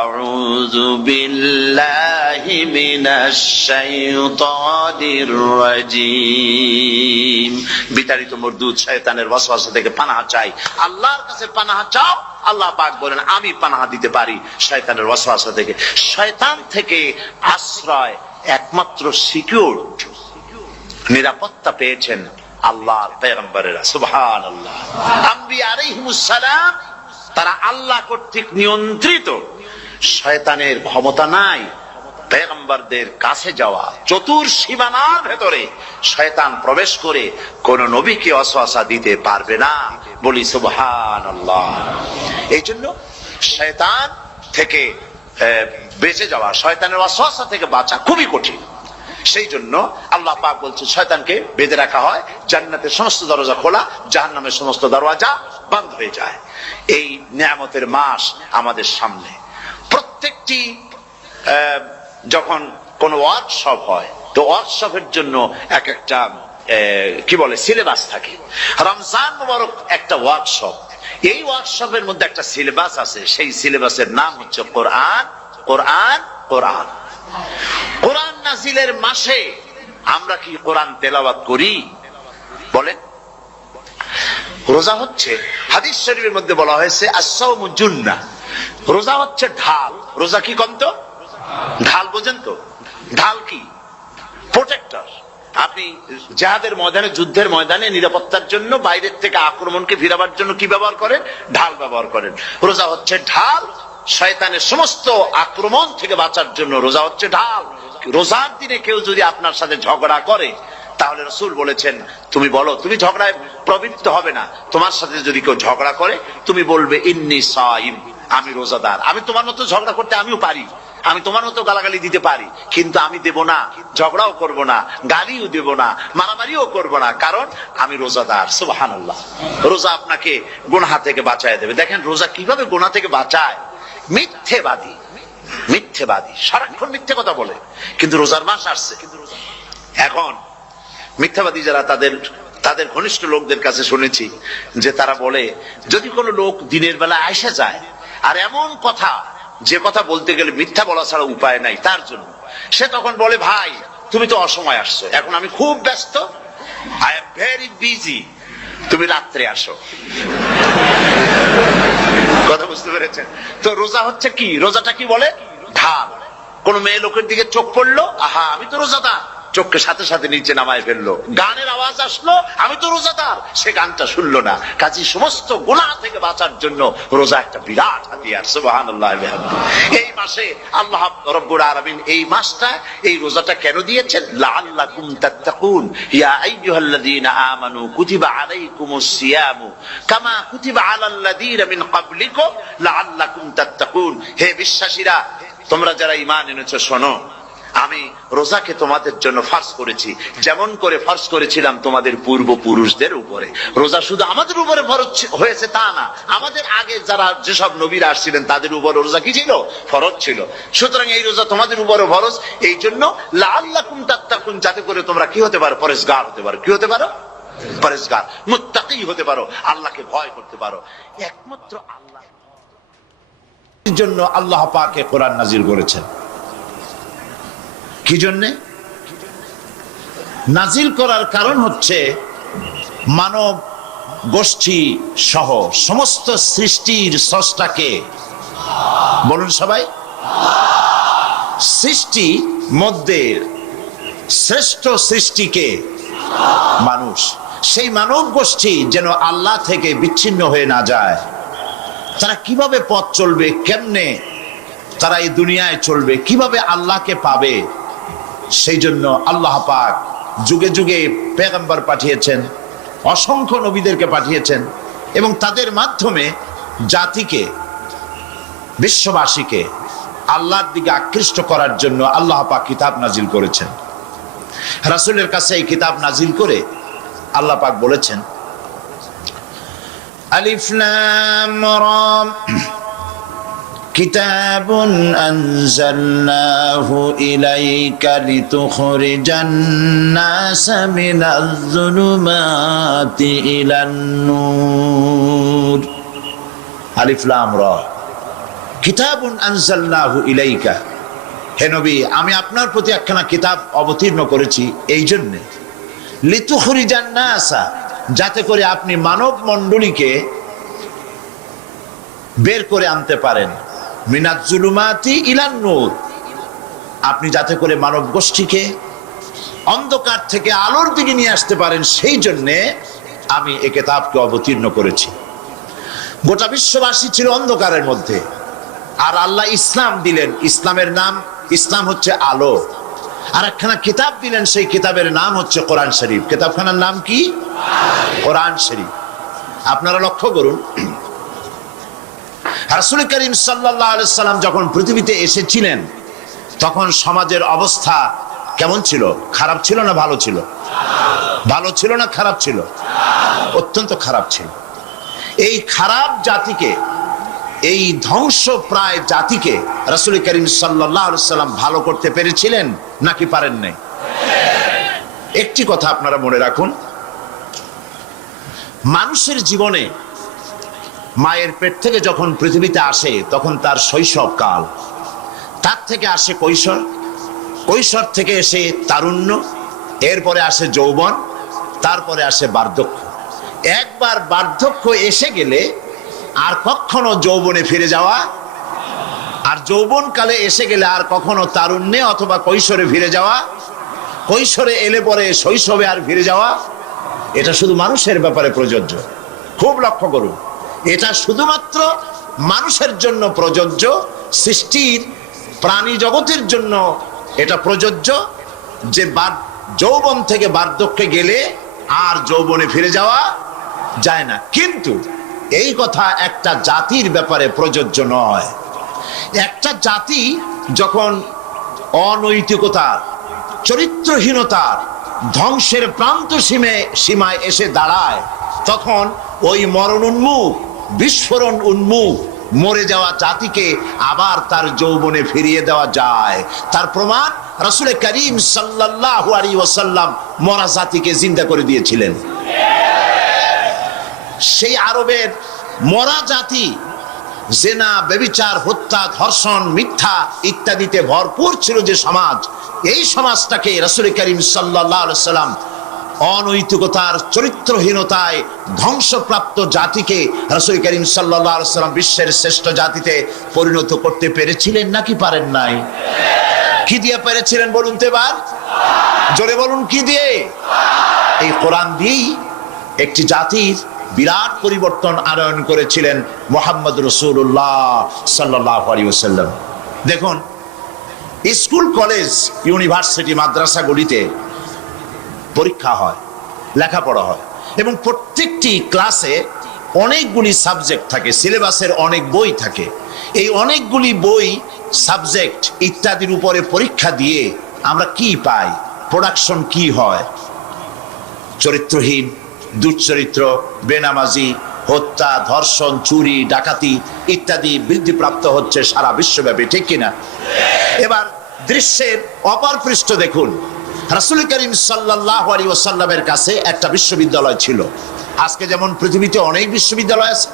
আউযু বিল্লাহি মিনাশ শাইতানির রাজীম। বিতাড়িত মরদুদ শয়তানের ওয়াসওয়াসা থেকে পানাহ চাই, আল্লাহর কাছে পানাহ চাও। আল্লাহ পাক বলেন আমি পানাহ দিতে পারি শয়তানের ওয়াসওয়াসা থেকে। শয়তান থেকে আশ্রয় একমাত্র সিকিউর, নিরাপত্তা পেয়েছেন আল্লাহর পয়গম্বরেরা। সুবহানাল্লাহ। আম্বিয়া আলাইহিমুস সালাম তারা আল্লাহ কর্তৃক নিয়ন্ত্রিত। শয়তানের ক্ষমতা নাই পয়গম্বরদের কাছে যাওয়া। চতুর সীমানার ভেতরে শয়তান প্রবেশ করে কোন নবীকে ওয়াসওয়াসা দিতে পারবে না, বলি সুবহানাল্লাহ। এই জন্য শয়তান থেকে বেঁচে যাওয়া, শয়তানের ওয়াসওয়াসা থেকে বাঁচা খুবই কঠিন। সেই জন্য আল্লাহ পাক বলছে শয়তানকে বেঁধে রাখা হয়, জান্নাতের সমস্ত দরজা খোলা, জাহান্নামের সমস্ত দরজা বন্ধ হয়ে যায়। এই নিয়ামতের মাস আমাদের সামনে। প্রত্যেকটি যখন কোন ওয়ার্কশপ হয়, তো ওয়ার্কশপের জন্য এক একটা কি বলে সিলেবাস থাকে। রমজান মুবারক একটা ওয়ার্কশপ। এই ওয়ার্কশপের মধ্যে একটা সিলেবাস আছে, সেই সিলেবাসের নাম হচ্ছে কোরআন। কোরআন কোরআন কোরআন নাজিলের মাসে আমরা কি কোরআন তেলাওয়াত করি? বলেন। রোজা হচ্ছে, হাদিস শরীফের মধ্যে বলা হয়েছে আস-সাওমু জুন্নাহ, রোজা হচ্ছে ঢাল। রোজা কি কন্ত? ঢাল। বোঝেন তো ঢাল কি? প্রোটেক্টর। আপনি জিহাদের ময়দানে, যুদ্ধের ময়দানে নিরাপত্তার জন্য, বাইরের থেকে আক্রমণকে ফিরাবার জন্য কি ব্যবহার করেন? ঢাল ব্যবহার করেন। রোজা হচ্ছে ঢাল। শয়তানের সমস্ত আক্রমণ থেকে বাঁচার জন্য রোজা হচ্ছে ঢাল। রোজার দিনে কেউ যদি আপনার সাথে ঝগড়া করে, তাহলে রাসূল বলেছেন তুমি বলো, তুমি ঝগড়ায় প্রবৃত্ত হবে না। তোমার সাথে যদি কেউ ঝগড়া করে, তুমি বলবে ইন্নী সাইম, আমি রোজাদার। আমি তোমার মতো ঝগড়া করতে আমিও পারি, আমি তোমার মতো গালাগালি দিতে পারি, কিন্তু আমি দেব না, ঝগড়াও করব না, গালিও দেব না, মারামারিও করব না, কারণ আমি রোজাদার। সুবহানাল্লাহ। রোজা আপনাকে গুনাহ থেকে বাঁচায় দেবে। দেখেন রোজা কিভাবে গুনাহ থেকে বাঁচায়। মিথ্যেবাদী, মিথ্যেবাদী সারাক্ষণ মিথ্যে কথা বলে, কিন্তু রোজার মাস আসছে। এখন মিথ্যাবাদী যারা, তাদের ঘনিষ্ঠ লোকদের কাছে শুনেছি যে তারা বলে, যদি কোনো লোক দিনের বেলা আইসা যায় আর এমন কথা, যে কথা বলতে গেলে মিথ্যা বলা ছাড়া উপায় নাই তার জন্য, সে তখন বলে ভাই তুমি তো অসময় আসছো, এখন আমি খুব ব্যস্ত, আই এম ভেরি বিজি, তুমি রাত্রে আসো। কথা বুঝতে পেরেছেন তো? রোজা হচ্ছে কি? রোজাটা কি বলে? ঢাল। কোন মেয়ে লোকের দিকে চোখ পড়লো, আহা আমি তো রোজাদার, চোখকে সাথে সাথে নিচে নামায় ফেললো। গানের আওয়াজ আসলো, আমি তো রোজাদার, সে গানটা শুনলো না। কাজী সমস্ত গুনাহ থেকে বাঁচার জন্য রোজা একটা বিরাট হাতিয়ার। সুবহানাল্লাহ। এই মাসে আল্লাহ রাব্বুল আলামিন এই মাসটা, এই রোজাটা কেন দিয়েছেন? লাআল্লাকুম তাত্তাকুন। ইয়া আইয়ুহাল্লাযীনা আমানু কুতিবা আলাইকুমুস সিয়ামু কামা কুতিবা আলাল্লাযীনা মিন ক্বাবলিকুম লাআল্লাকুম তাত্তাকুন। হে বিশ্বাসীরা, তোমরা যারা ঈমান এনেছো, শোনো, আমি রোজাকে তোমাদের জন্য ফরজ করেছি, যেমন করে ফরজ করেছিলাম তোমাদের পূর্বপুরুষদের উপরে। রোজা শুধু আমাদের উপরে ফরজ হয়েছে তা না, আমাদের আগে যারা যেসব নবীরা আসছিলেন তাদের উপর রোজা কি ছিল? ফরজ ছিল। সুতরাং এই রোজা তোমাদের উপরে ফরজ। এই জন্য লাআল্লাকুম তাত্তাকুন, যাতে করে তোমরা কি হতে পারো? পরেজগার হতে পারো। কি হতে পারো? পরেজগার, মুত্তাকি হতে পারো, আল্লাহকে ভয় করতে পারো। একমাত্র আল্লাহ জন্য আল্লাহ পাকে কোরআন নাজিল করেছেন। কি জন্যে নাজিল করার কারণ হচ্ছে, মানব গোষ্ঠী সহ সমস্ত সৃষ্টির স্রষ্টাকে, বলুন সবাই, সৃষ্টি মধ্যে শ্রেষ্ঠ সৃষ্টিকে মানুষ। সেই মানব গোষ্ঠী যেন আল্লাহ থেকে বিচ্ছিন্ন হয়ে না যায়। তারা কিভাবে পথ চলবে, কেমনে তারা এই দুনিয়ায় চলবে, কিভাবে আল্লাহকে পাবে, সেই জন্য আল্লাহ পাক যুগে যুগে পেগম্বর পাঠিয়েছেন, অসংখ্য নবীদেরকে পাঠিয়েছেন, এবং তাদের মাধ্যমে জাতিকে, বিশ্ববাসীকে আল্লাহর দিকে আকৃষ্ট করার জন্য আল্লাহ পাক কিতাব নাজিল করেছেন। রাসূলের কাছে এই কিতাব নাজিল করে আল্লাহ পাক বলেছেন, আলিফ লাম রা কিতাবুন আনজালনাহু ইলাইকা লিতুখরিজান নাসা মিনাজ যুলুমাতি ইলান নূর। আলিফ লাম রা কিতাবুন আনজালনাহু ইলাইকা, হে নবী আমি আপনার প্রতি একখানা কিতাব অবতীর্ণ করেছি এই জন্যে, লিতুখরিজান নাসা, যাতে করে আপনি মানব মণ্ডলীকে বের করে আনতে পারেন, মিনাজ যুলুমাতি ইলান নূর, আপনি যাতে করে মানব গোষ্ঠীকে অন্ধকার থেকে আলোর দিকে নিয়ে আসতে পারেন, সেই জন্যে আমি এই কিতাবকে অবতীর্ণ করেছি। গোটা বিশ্ববাসী ছিল অন্ধকারের মধ্যে, আর আল্লাহ ইসলাম দিলেন, ইসলামের নাম, ইসলাম হচ্ছে আলো, আর একখানা কিতাব দিলেন, সেই কিতাবের নাম হচ্ছে কোরআন শরীফ। কিতাবখানার নাম কি? কোরআন শরীফ। আপনারা লক্ষ্য করুন, রাসূল করিম সাল্লাল্লাহু আলাইহি সাল্লাম যখন পৃথিবীতে এসেছিলেন তখন সমাজের অবস্থা কেমন ছিল? খারাপ ছিল না ভালো ছিল? ভালো ছিল না খারাপ ছিল? অত্যন্ত খারাপ ছিল। এই খারাপ জাতিকে, এই ধ্বংস প্রায় জাতিকে রাসূল করিম সাল্লাল্লাহু আলাইহি সাল্লাম ভালো করতে পেরেছিলেন নাকি পারেন নাই? একটি কথা আপনারা মনে রাখুন, মানুষের জীবনে মায়ের পেট থেকে যখন পৃথিবীতে আসে তখন তার শৈশব কাল, তার থেকে আসে কৈশোর, কৈশোর থেকে এসে তারুণ্য, এরপরে আসে যৌবন, তারপরে আসে বার্ধক্য। একবার বার্ধক্য এসে গেলে আর কখনো যৌবনে ফিরে যাওয়া, আর যৌবন কালে এসে গেলে আর কখনো তারুণ্যে অথবা কৈশোরে ফিরে যাওয়া, কৈশোরে এলে পরে শৈশবে আর ফিরে যাওয়া, এটা শুধু মানুষের ব্যাপারে প্রযোজ্য। খুব লক্ষ্য করুন, এটা শুধুমাত্র মানুষের জন্য প্রযোজ্য, সৃষ্টির প্রাণী জগতের জন্য এটা প্রযোজ্য যে যৌবন থেকে বার্ধক্যে গেলে আর যৌবনে ফিরে যাওয়া যায় না। কিন্তু এই কথা একটা জাতির ব্যাপারে প্রযোজ্য নয়। একটা জাতি যখন অনৈতিকতার, চরিত্রহীনতার, ধ্বংসের প্রান্ত সীমায় এসে দাঁড়ায়, তখন ওই মরণ উন্মুখ, বিস্ফোরণ উন্মুখ মরে যাওয়া জাতিকে আবার তার যৌবনে ফিরিয়ে দেওয়া যায়। তার প্রমাণ রাসূল করিম সাল্লাল্লাহু আলাইহি ওয়াসাল্লাম মরা জাতিকে জিন্দা করে দিয়েছিলেন। সেই আরবের মরা জাতি জেনা, ব্যভিচার, হত্যা, ধর্ষণ, মিথ্যা ইত্যাদিতে ভরপুর ছিল যে সমাজ, এই সমাজটাকে রাসূল করিম সাল্লাল্লাহু আলাইহি ওয়াসাল্লাম অনৈতিকতার, চরিত্রহীনতায় ধ্বংসপ্রাপ্ত জাতিকে রাসূল করিম সাল্লাল্লাহু আলাইহি ওয়াসাল্লাম বিশ্বের শ্রেষ্ঠ জাতিতে পরিণত করতে পেরেছিলেন নাকি পারেন নাই? কি দিয়ে পেরেছিলেন বলুন তো এবার? জোরে বলুন, কি দিয়ে? এই কোরআন দিয়েই একটি জাতির বিরাট পরিবর্তন আনয়ন করেছিলেন মুহাম্মদ রাসূলুল্লাহ সাল্লাল্লাহু আলাইহি ওয়াসাল্লাম। দেখুন, স্কুল, কলেজ, ইউনিভার্সিটি, মাদ্রাসাগুলিতে পরীক্ষা হয়, লেখাপড়া হয়, এবং প্রত্যেকটি ক্লাসে অনেকগুলি সাবজেক্ট থাকে, সিলেবাসের অনেক বই থাকে। এই অনেকগুলি বই, সাবজেক্ট ইত্যাদির উপরে পরীক্ষা দিয়ে আমরা কি পাই? প্রোডাকশন কি হয়? চরিত্রহীন, দুশ্চরিত্র, বেনামাজি, হত্যা, ধর্ষণ, চুরি, ডাকাতি ইত্যাদি বৃদ্ধিপ্রাপ্ত হচ্ছে সারা বিশ্বব্যাপী, ঠিক কিনা? এবার দৃশ্যের অপর পৃষ্ঠ দেখুন, রাসূল করিম সাল্লাল্লাহু আলাইহি ওয়াসাল্লামের কাছে একটা বিশ্ববিদ্যালয় ছিল। আজকে যেমন পৃথিবীতে অনেক বিশ্ববিদ্যালয় আছে,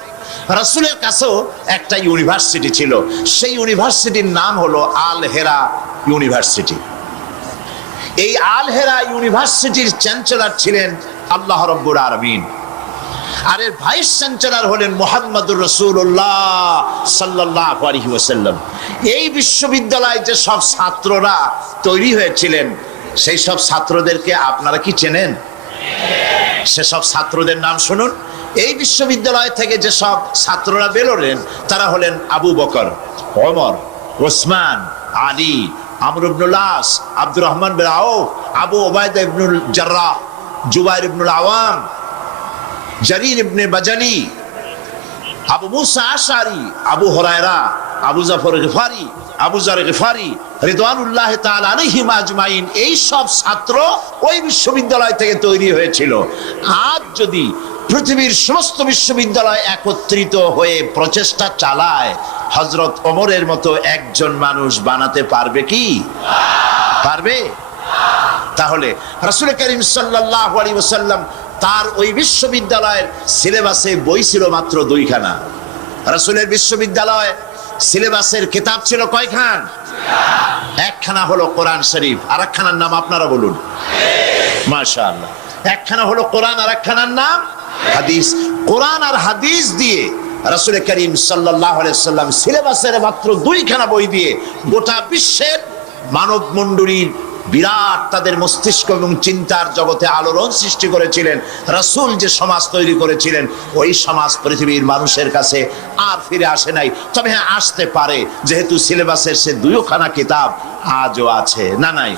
রাসূলের কাছেও একটা ইউনিভার্সিটি ছিল। সেই ইউনিভার্সিটির নাম হলো আল হেরা ইউনিভার্সিটি। এই আল হেরা ইউনিভার্সিটির চ্যান্সেলর ছিলেন আল্লাহ রাব্বুল আলামিন, আর এর ভাইস চ্যান্সেলর হলেন মুহাম্মদুর রাসূলুল্লাহ সাল্লাল্লাহু আলাইহি ওয়াসাল্লাম। এই বিশ্ববিদ্যালয়ে যে সব ছাত্ররা তৈরি হয়েছিলেন, সেই সব ছাত্রদেরকে আপনারা কি চেনেন? সেসব ছাত্রদের নাম শুনুন। এই বিশ্ববিদ্যালয় থেকে যেসব ছাত্ররা বেরোলেন তারা হলেন আবু বকর, ওমর, ওসমান, আলী, আমর ইবনুল আস, আব্দুর রহমান বিন আউফ, আবু ওবায়দা ইবনুল জাররাহ, জুবাইর ইবনুল আওয়াম, জারির ইবনে বাজালি, আবু মুসা আশআরী, আবু হুরায়রা, আবু জাফর গিফারি, আবু যার গিফারি রিদওয়ানুল্লাহ তাআলা আলাইহিম আজমাইন। এই সব ছাত্র ওই বিশ্ববিদ্যালয় থেকে তৈরি হয়েছিল। আজ যদি পৃথিবীর সমস্ত বিশ্ববিদ্যালয় একত্রিত হয়ে প্রচেষ্টা চালায়, হযরত ওমরের মতো একজন মানুষ বানাতে পারবে কি? পারবে? তাহলে রাসূল করিম সাল্লাল্লাহু আলাইহি ওয়াসাল্লাম তার ওই বিশ্ববিদ্যালয়ের সিলেবাসে বই ছিল মাত্র 2খানা। রাসূলের বিশ্ববিদ্যালয় সিলেবাসের কিতাব ছিল কয়খান? একখানা হলো কোরআন শরীফ, আর একখানার নাম আপনারা বলুন। মাশাআল্লাহ। একখানা হলো কোরআন, আর একখানার নাম হাদিস। কোরআন আর হাদিস দিয়ে রাসূল করিম সাল্লাল্লাহু আলাইহি ওয়াসাল্লাম সিলেবাসের মাত্র 2খানা বই দিয়ে গোটা বিশ্বের মানব মণ্ডলীর বিরাট তাদের মস্তিষ্ক এবং চিন্তার জগতে আলোড়ন সৃষ্টি করেছিলেন। রাসূল যে সমাজ তৈরি করেছিলেন, ওই সমাজ পৃথিবীর মানুষের কাছে আর ফিরে আসে নাই। তবে হ্যাঁ, আসতে পারে, যেহেতু সিলেবাসের সে 2খানা কিতাব আজও আছে। না নাই?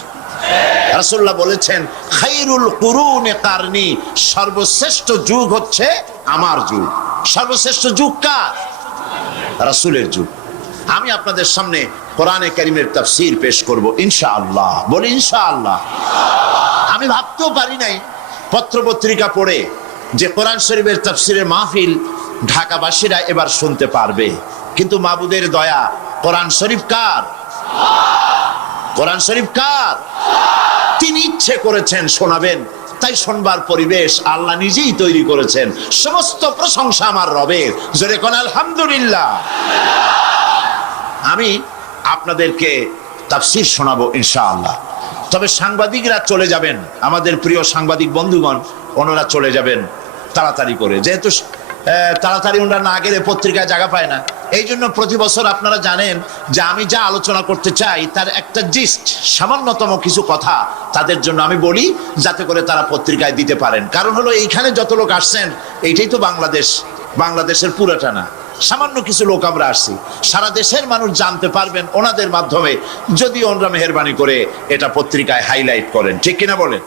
রাসূলুল্লাহ বলেছেন, খায়রুল কুরুনে কারনি, সর্বশ্রেষ্ঠ যুগ হচ্ছে আমার যুগ। সর্বশ্রেষ্ঠ যুগ কার? রাসূলের যুগ। আমি আপনাদের সামনে কোরআনে কারীমের তাফসীর পেশ করব ইনশাআল্লাহ। বলি ইনশাআল্লাহ। আমি ভাবতেও পারি নাই পত্র পত্রিকা পড়ে যে কোরআন শরীফের তাফসীরের মাহফিল ঢাকাবাসীরা এবার শুনতে পারবে। কিন্তু মাবুদের দয়া, কোরআন শরীফ কার? কোরআন শরীফ কার? তিনি ইচ্ছে করেছেন শোনাবেন, তাই শুনবার পরিবেশ আল্লাহ নিজেই তৈরি করেছেন। সমস্ত প্রশংসা আমার রবের। জোরে কোন আলহামদুলিল্লাহ। আমি আপনাদেরকে তাফসীর শোনাবো ইনশাআল্লাহ। তবে সাংবাদিকরা চলে যাবেন, আমাদের প্রিয় সাংবাদিক বন্ধুগণ, ওনারা চলে যাবেন তাড়াতাড়ি করে, যেহেতু তাড়াতাড়ি ওনারা না গেলে পত্রিকায় জায়গা পায় না। এই জন্য প্রতি বছর আপনারা জানেন যে আমি যা আলোচনা করতে চাই তার একটা জিস্ট, সামান্যতম কিছু কথা তাদের জন্য আমি বলি, যাতে করে তারা পত্রিকায় দিতে পারেন। কারণ হলো এইখানে যত লোক আসছেন, এইটাই তো বাংলাদেশ, বাংলাদেশের পুরোটা না, সামান্য কিছু লোক আমরা আসছি। সারা দেশের মানুষ জানতে পারবেন ওনাদের মাধ্যমে, যদি ওনারা মেহেরবানি করে এটা পত্রিকায় হাইলাইট করেন। ঠিক কিনা বলেন?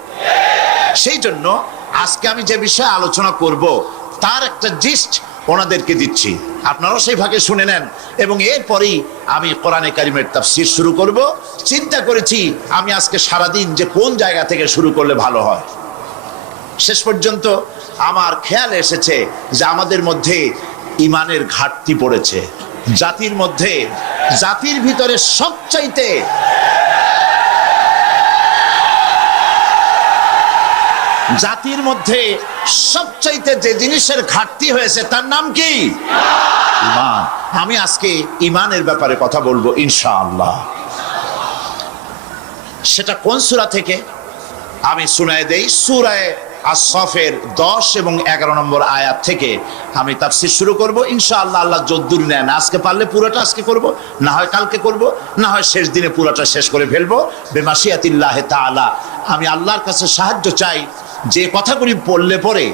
সেই জন্য আজকে আমি যে বিষয়ে আলোচনা করব তার একটা জিস্ট ওনাদেরকে দিচ্ছি, আপনারাও সেই ভাগে শুনে নেন। এবং এরপরেই আমি কোরআনে কারীমের তাফসীর শুরু করব। চিন্তা করেছি আমি আজকে সারাদিন যে কোন জায়গা থেকে শুরু করলে ভালো হয়। শেষ পর্যন্ত আমার খেয়াল এসেছে যে আমাদের মধ্যে ইমানের ঘাটতি পড়েছে। জাতির মধ্যে, জাতির ভিতরে সবচাইতে জাতির মধ্যে সবচাইতে যে জিনিসের ঘাটতি হয়েছে তার নাম কি? ঈমান। আমি আজকে ঈমানের ব্যাপারে কথা বলবো ইনশাআল্লাহ। সেটা কোন সূরা থেকে আমি শুনায় দেই। সূরা আস-সাফের 10 এবং 11 নম্বর আয়াত থেকে আমি তাফসীর শুরু করব ইনশাআল্লাহ। আল্লাহ যদ্দুর নেন, আজকে পারলে পুরোটা আজকে করব, না হয় কালকে করব, না হয় শেষ দিনে পুরোটা শেষ করে ফেলবো বেমাশিয়াতিল্লাহ তাআলা। আমি আল্লাহর কাছে সাহায্য চাই যে কথাগুলি পড়লে পরে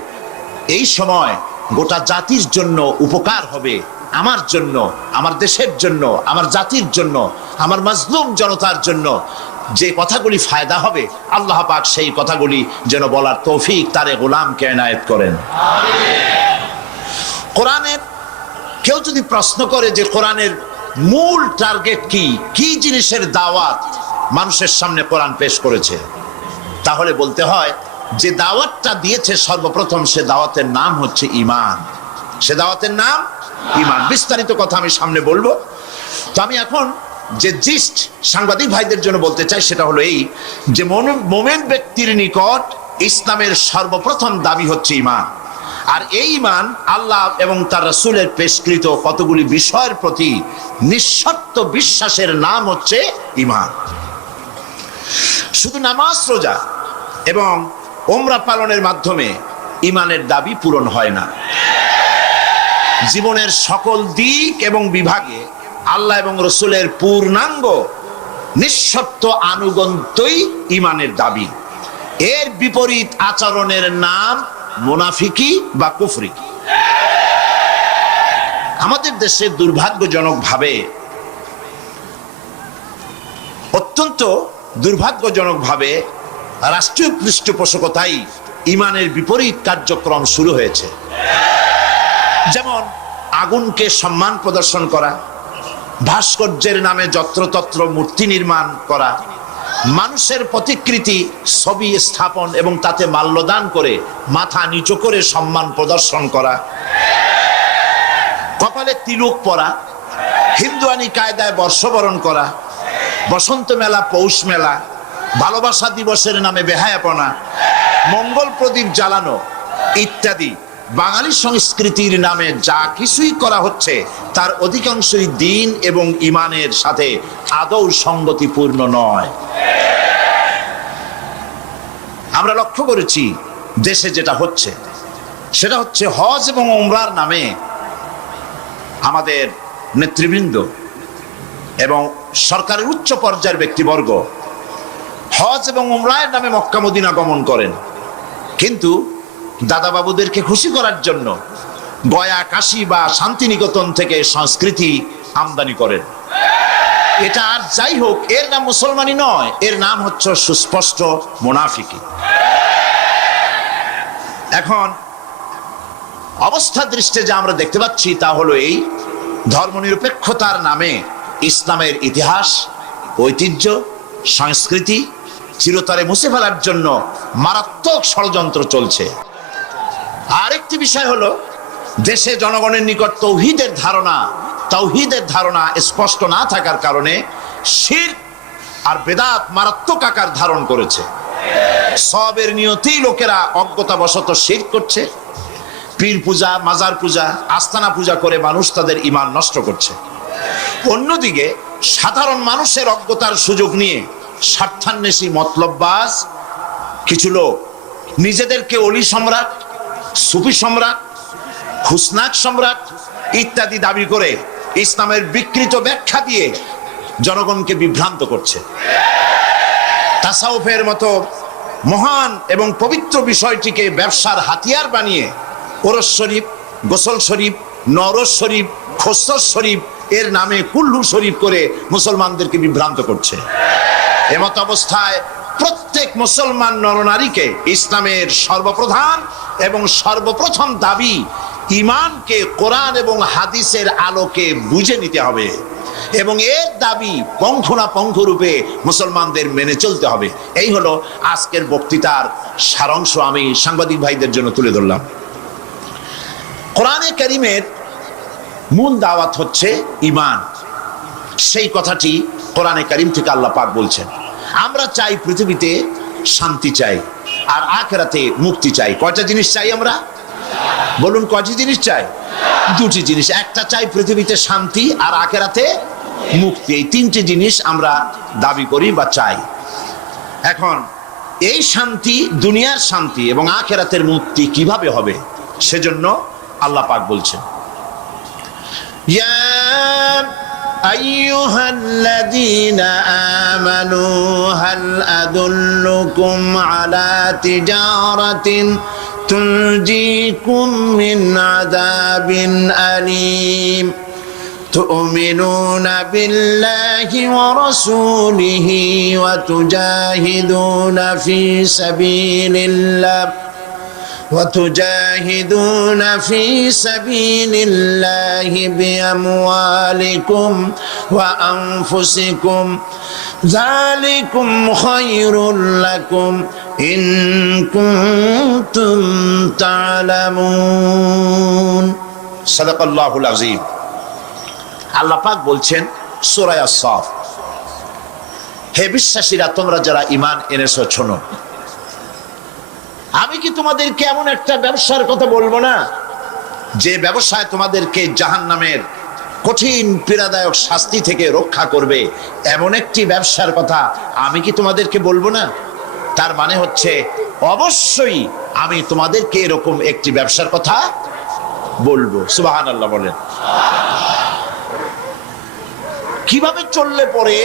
এই সময় গোটা জাতির জন্য উপকার হবে, আমার জন্য, আমার দেশের জন্য, আমার জাতির জন্য, আমার মাজলুম জনতার জন্য যে কথাগুলি ফায়দা হবে, আল্লাহ পাক সেই কথাগুলি যেন বলার তৌফিক তারে গোলামকে এনায়েত করেন। কোরআনের কেউ যদি প্রশ্ন করে যে কোরআনের মূল টার্গেট কি, কি জিনিসের দাওয়াত মানুষের সামনে কোরআন পেশ করেছে, তাহলে বলতে হয় যে দাওয়াতটা দিয়েছে সর্বপ্রথম, সে দাওয়াতের নাম হচ্ছে ঈমান। সে দাওয়াতের নাম ঈমান। বিস্তারিত কথা আমি সামনে বলবো। তো আমি এখন যে জিস্ট সাংবাদিক ভাইদের জন্য বলতে চাই সেটা হলো এই, যে মোমেন ব্যক্তির নিকট ইসলামের সর্বপ্রথম দাবি হচ্ছে ঈমান। আর এই ঈমান আল্লাহ এবং তার রাসূলের পেশকৃত কতগুলি বিষয়ের প্রতি নিঃশর্ত বিশ্বাসের নাম হচ্ছে ঈমান। শুধু নামাজ, রোজা এবং ওমরা পালনের মাধ্যমে ঈমানের দাবি পূরণ হয় না। জীবনের সকল দিক এবং বিভাগে আল্লাহ এবং রাসূলের পূর্ণাঙ্গ নিঃশর্ত আনুগত্যই ঈমানের দাবি। এর বিপরীত আচরণের নাম মুনাফিকি বা কুফরি। আমাদের দেশে দুর্ভাগ্যজনকভাবে, অত্যন্ত দুর্ভাগ্যজনকভাবে রাষ্ট্রীয় পৃষ্ঠপোষকতায় ইমানের বিপরীত কার্যক্রম শুরু হয়েছে। যেমন আগুনকে সম্মান প্রদর্শন করা, ভাস্কর্যের নামে যত্রতত্র মূর্তি নির্মাণ করা, মানুষের প্রতিকৃতি ছবি স্থাপন এবং তাতে মাল্যদান করে মাথা নিচু করে সম্মান প্রদর্শন করা, কপালে তিলক পরা, হিন্দুয়ানি কায়দায় বর্ষবরণ করা, বসন্ত মেলা, পৌষ মেলা, ভালোবাসা দিবসের নামে বেহায়াপনা, মঙ্গল প্রদীপ জ্বালানো ইত্যাদি বাঙালি সংস্কৃতির নামে যা কিছুই করা হচ্ছে তার অধিকাংশই দ্বীন এবং ঈমানের সাথে আদৌ সঙ্গতিপূর্ণ নয়। আমরা লক্ষ্য করেছি দেশে যেটা হচ্ছে সেটা হচ্ছে হজ এবং উমরার নামে আমাদের নেতৃবৃন্দ এবং সরকারের উচ্চ পর্যায়ের ব্যক্তিবর্গ হজ এবং উমরার নামে মক্কা মদিনা গমন করেন, কিন্তু দাদা বাবুদেরকে খুশি করার জন্য গয়া, কাশী বা শান্তিনিকেতন থেকে সংস্কৃতি আমদানি করেন। এটা আর যাই হোক, এর নাম মুসলমানি নয়, এর নাম হচ্ছে সুস্পষ্ট মুনাফিকি। এখন অবস্থা দৃষ্টে যা আমরা দেখতে পাচ্ছি তা হলো এই, ধর্মনিরপেক্ষতার নামে ইসলামের ইতিহাস, ঐতিহ্য, সংস্কৃতি চিরতরে মুছে ফেলার জন্য মারাত্মক ষড়যন্ত্র চলছে। আরেকটি বিষয় হলো, দেশে জনগণের নিকট তাওহীদের ধারণা স্পষ্ট না থাকার কারণে শিরক আর বেদাত মারাত্মক আকার ধারণ করেছে। সবের নিয়তেই লোকেরা অজ্ঞতাবশত শিরক করছে, পীর পূজা, মাজার পূজা, আস্তানা পূজা করে মানুষ তাদের ঈমান নষ্ট করছে। অন্যদিকে সাধারণ মানুষের অজ্ঞতার সুযোগ নিয়ে স্বার্থান্বেষী মতলববাজ কিছু লোক নিজেদেরকে অলি সম্রাট, সুফি সম্রাট, হুসনাক সম্রাট ইত্যাদি দাবি করে ইসলামের বিকৃত ব্যাখ্যা দিয়ে জনগণকে বিভ্রান্ত করছে। তাসাউফের মতো মহান এবং পবিত্র বিষয়টিকে ব্যবসার হাতিয়ার বানিয়ে ওরস শরীফ, গোসল শরীফ, নরস শরীফ, খসরস শরীফ এর নামে কুল্লু শরীফ করে মুসলমানদেরকে বিভ্রান্ত করছে। এমত অবস্থায় প্রত্যেক মুসলমান নরনারীকে ইসলামের সর্বপ্রধান এবং সর্বপ্রথম দাবি ঈমানকে কোরআন এবং হাদিসের আলোকে বুঝে নিতে হবে এবং এর দাবি পঙ্খনাপঙ্খ রূপে মুসলমানদের মেনে চলতে হবে। এই হলো আজকের বক্তৃতার সারাংশ, আমি সাংবাদিক ভাইদের জন্য তুলে ধরলাম। কোরআনে কারীমের মূল দাওয়াত হচ্ছে ঈমান। সেই কথাটি কোরআনে কারীম থেকে আল্লাহ পাক বলছেন। আমরা চাই পৃথিবীতে শান্তি চাই আর আখিরাতে মুক্তি চাই। কয়টা জিনিস চাই আমরা? বলুন, কয়টি জিনিস চাই? দুটি জিনিস। একটা চাই পৃথিবীতে শান্তি আর আখিরাতে মুক্তি। এই তিনটি জিনিস আমরা দাবি করি বা চাই। এখন এই শান্তি, দুনিয়ার শান্তি এবং আখিরাতের মুক্তি কিভাবে হবে সেজন্য আল্লাহ পাক বলছেন, ইয়া আইয়ুহাল্লাযীনা আমানু হাল আদুল্লুকুম আলা তিজারাতিন তুনজিকুম মিন আযাবিন আলীম তু'মিনুনা বিল্লাহি ওয়া রাসূলিহি ওয়া তুজাহিদুনা ফি সাবিলিল্লাহ وتجاهدون في سبيل الله بأموالكم وأنفسكم ذلكم خير لكم إن كنتم تعلمون صدق الله العظيم। আল্লাহ পাক বলছেন সূরা আস-সাফ, হে বিশ্বাসীরা, তোমরা যারা ঈমান এনেছো শোনো, আমি কি তোমাদেরকে এমন একটা ব্যবসার কথা বলবো না যে ব্যবসায় তোমাদেরকে জাহান্নামের কঠিন পীড়াদায়ক শাস্তি থেকে রক্ষা করবে? এমন একটি ব্যবসার কথা আমি কি তোমাদেরকে বলবো না? তার মানে হচ্ছে অবশ্যই আমি তোমাদেরকে এরকম একটি ব্যবসার কথা বলবো। সুবহানাল্লাহ বলেন। কিভাবে চললে পরে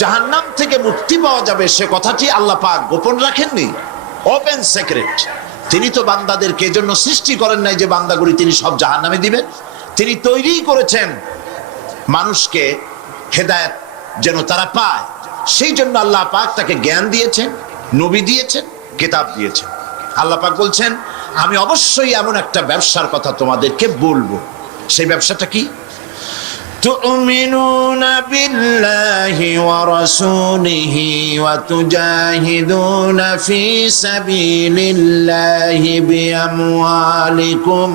জাহান্নাম থেকে মুক্তি পাওয়া যাবে সে কথাটি আল্লাহ পাক গোপন রাখেননি, ওপেন সিক্রেট। তিনি তো বান্দাদেরকে এজন্য সৃষ্টি করেন নাই যে বান্দাগুলি তিনি সব জাহান্নামে দিবেন। তিনি তৈরি করেছেন মানুষকে হেদায়েত যেন তারা পায়, সেই জন্য আল্লাহ পাক তাকে জ্ঞান দিয়েছেন, নবী দিয়েছেন, কিতাব দিয়েছেন। আল্লাহ পাক বলছেন আমি অবশ্যই এমন একটা ব্যবসার কথা তোমাদেরকে বলবো। সেই ব্যবসাটা কি? تؤمنون بالله ورسوله وتجاهدون في سبيل الله بأموالكم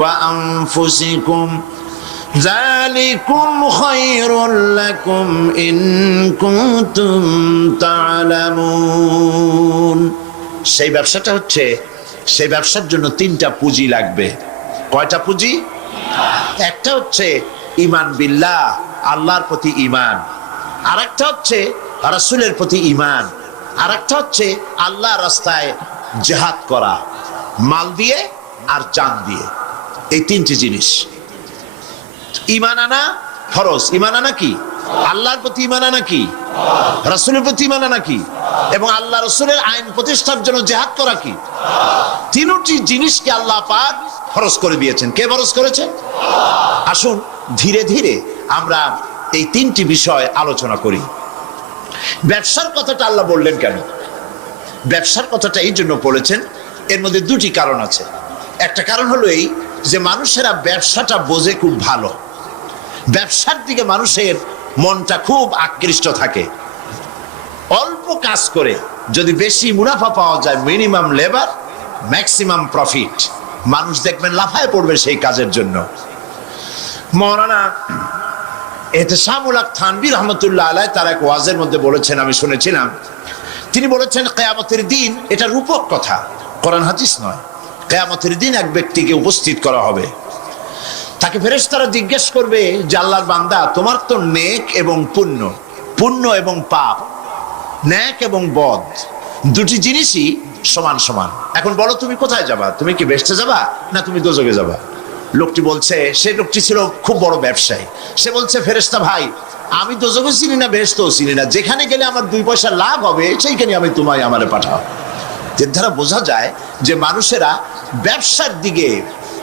وأنفسكم ذلكم خير لكم إن كنتم تعلمون। সেই ব্যবসাটা হচ্ছে, সেই ব্যবসার জন্য তিনটা পুঁজি লাগবে। কয়টা পুঁজি? একটা হচ্ছে ইমান বিল্লাহ, আল্লাহর প্রতি ইমান। আর একটা হচ্ছে রাসূলের প্রতি ইমান। আর একটা হচ্ছে আল্লাহর রাস্তায় জিহাদ করা, মাল দিয়ে আর জান দিয়ে। এই তিনটি জিনিস। ইমান আনা ফরজ। ইমান আনা কি? আল্লাহর প্রতি ইমান আনা কি? রাসূলের প্রতি ইমান আনা কি? এবং আল্লাহ রাসূলের আইন প্রতিষ্ঠার জন্য জিহাদ করা কি? তিনটি জিনিসকে আল্লাহ পাক ফরজ করে দিয়েছেন। কে ফরজ করেছেন? আসুন ধীরে ধীরে আমরা এই তিনটি বিষয় আলোচনা করি। ব্যবসার কথাটা আল্লাহ বললেন কেন? ব্যবসার কথাটা এই জন্য বলেছেন, এর মধ্যে দুটি কারণ আছে। একটা কারণ হলো এই যে মানুষেরা ব্যবসাটা বোঝে খুব ভালো, ব্যবসার দিকে মানুষের মনটা খুব আকৃষ্ট থাকে। অল্প কাজ করে যদি বেশি মুনাফা পাওয়া যায়, মিনিমাম লেবার ম্যাক্সিমাম প্রফিট, মানুষ দেখবেন লাফায় পড়বে সেই কাজের জন্য। মৌলানা এহতেশামুল হক থানভী রহমতুল্লাহ আলাইহি তার এক ওয়াজের মধ্যে বলেছেন, আমি শুনেছিলাম, তিনি বলেছেন কিয়ামতের দিন, এটা রূপক কথা, কোরআন হাদিস নয়। কিয়ামতের দিন এক ব্যক্তিকে উপস্থিত করা হবে, তাকে ফেরেশতারা জিজ্ঞেস করবে যে আল্লাহর বান্দা, তোমার তো নেক এবং পুণ্য, পুণ্য এবং পাপ, নেক এবং বদ, দুটি জিনিসই সমান সমান। এখন বলো তুমি কোথায় যাবা? তুমি কি বেহেশতে যাবা না তুমি দোজখে যাবা? লোকটি বলছে, সেই লোকটি ছিল খুব বড় ব্যবসায়ী, সে বলছে ফেরেশতা ভাই, আমি দোজখও চিনি না বেহেশতও চিনি না, যেখানে গেলে আমার 2 পয়সা লাভ হবে সেইখানে আমি তোমায় আমারে পাঠাও। এর দ্বারা বোঝা যায় যে মানুষেরা ব্যবসার দিকে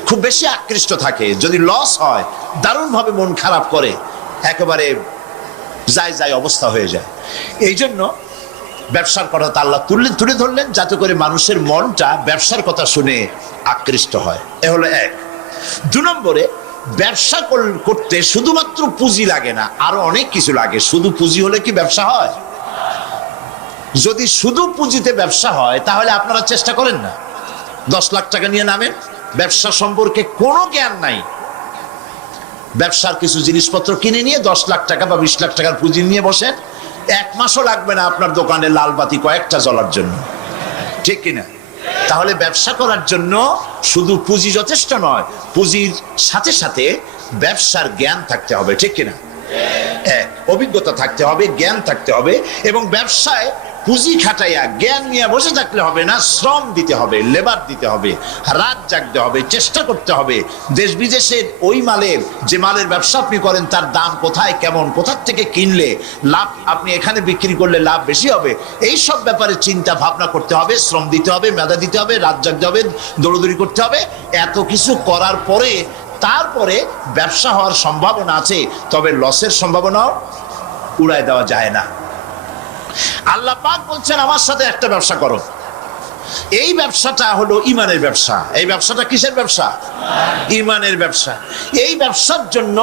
খুব বেশি আকৃষ্ট থাকে। যদি লস হয় দারুণভাবে মন খারাপ করে, একেবারে যায় যায় অবস্থা হয়ে যায়। এই জন্য ব্যবসার কথা আল্লাহ তুলে ধরলেন যাতে করে মানুষের মনটা ব্যবসার কথা শুনে আকৃষ্ট হয়। এ হলো এক। 2 নম্বরে, ব্যবসা করতে শুধুমাত্র পুঁজি লাগে না, আরো অনেক কিছু লাগে। শুধু পুঁজি হলে কি ব্যবসা হয়? যদি শুধু পুঁজিতে ব্যবসা হয় তাহলে আপনারা চেষ্টা করেন না। 10 লাখ টাকা নিয়ে নামেন, ব্যবসা সম্পর্কে কোনো জ্ঞান নাই, ব্যবসার কিছু জিনিসপত্র কিনে নিয়ে 10 লাখ টাকা বা 20 লাখ টাকার পুঁজি নিয়ে বসেন, 1 মাসও লাগবে না আপনার দোকানে লাল বাতি কয়েকটা জ্বলার জন্য, ঠিক কিনা? তাহলে ব্যবসা করার জন্য শুধু পুঁজি যথেষ্ট নয়, পুঁজির সাথে সাথে ব্যবসার জ্ঞান থাকতে হবে, ঠিক কিনা? অভিজ্ঞতা থাকতে হবে, জ্ঞান থাকতে হবে। এবং ব্যবসায় পুঁজি খাটাইয়া জ্ঞান নিয়ে বসে থাকলে হবে না, শ্রম দিতে হবে, লেবার দিতে হবে, রাত জাগতে হবে, চেষ্টা করতে হবে। দেশ বিদেশের ওই মালের, যে মালের ব্যবসা আপনি করেন তার দাম কোথায়, কেমন, কোথার থেকে কিনলে লাভ, আপনি এখানে বিক্রি করলে লাভ বেশি হবে, এই সব ব্যাপারে চিন্তা ভাবনা করতে হবে, শ্রম দিতে হবে, মেধা দিতে হবে, রাত জাগতে হবে, দৌড়দৌড়ি করতে হবে। এত কিছু করার পরে তারপরে ব্যবসা হওয়ার সম্ভাবনা আছে, তবে লসের সম্ভাবনাও উড়ায় দেওয়া যায় না। আল্লাহ পাক বলছেন আমার সাথে একটা ব্যবসা করো। এই ব্যবসাটা হলো ইমানের ব্যবসা। এই ব্যবসাটা কিসের ব্যবসা? ইমানের ব্যবসা। এই ব্যবসার জন্য,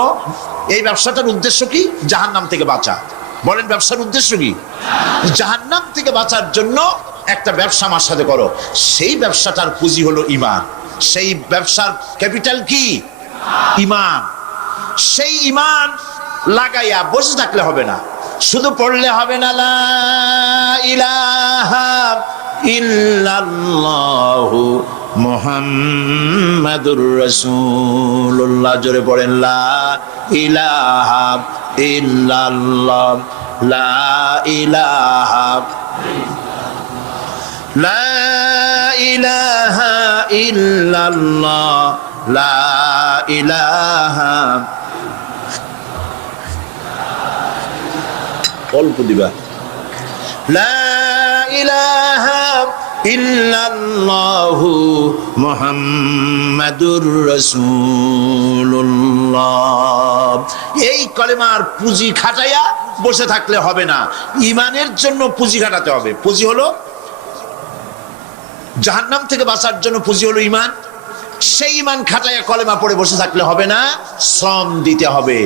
এই ব্যবসাটার উদ্দেশ্য কি? জাহান্নাম থেকে বাঁচা। বলেন ব্যবসার উদ্দেশ্য কি? জাহান্নাম থেকে বাঁচার জন্য একটা ব্যবসা আমার সাথে করো। সেই ব্যবসাটার পুঁজি হলো ইমান। সেই ব্যবসার ক্যাপিটাল কি? ইমান। সেই ইমান লাগাইয়া বসে থাকলে হবে না, শুধু পড়লে হবে না লা ইলাহা ইল্লাল্লাহু মুহাম্মাদুর রাসূলুল্লাহ। জোরে পড়েন লা ইলাহা ইল্লাল্লাহ, লা ইলাহা, লা ইলাহা ইল্লাল্লাহ, লা ইলাহা, অল্প দিবা, লা ইলাহা ইল্লাল্লাহু মুহাম্মাদুর রাসূলুল্লাহ। এই কলেমার পুঁজি খাটাইয়া বসে থাকলে হবে না, ইমানের জন্য পুঁজি খাটাতে হবে। পুঁজি হলো জাহান্নাম থেকে বাঁচার জন্য, পুঁজি হলো ইমান। সেই ইমান খাটাইয়া কলেমা পড়ে বসে থাকলে হবে না, শ্রম দিতে হবে,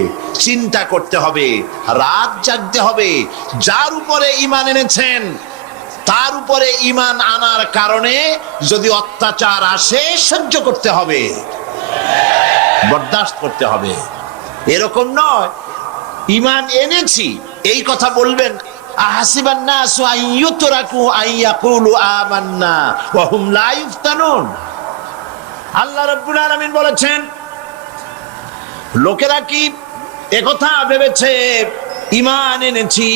চিন্তা করতে হবে, রাত জাগতে হবে। যার উপরে ইমান এনেছেন তার উপরে ইমান আনার কারণে যদি অত্যাচার আসে সহ্য করতে হবে, বরদাস্ত করতে হবে। এরকম নয় ইমান এনেছি এই কথা বলবেন, আহাসিবান নাসু আন ইউতরাকু আন ইয়াকুলু আমান্না ওয়া হুম লা ইফতানুন। আল্লাহ রাব্বুল আলামিন বলেছেন, লোকেরা কি একথা ভেবেছে ইমান এনেছি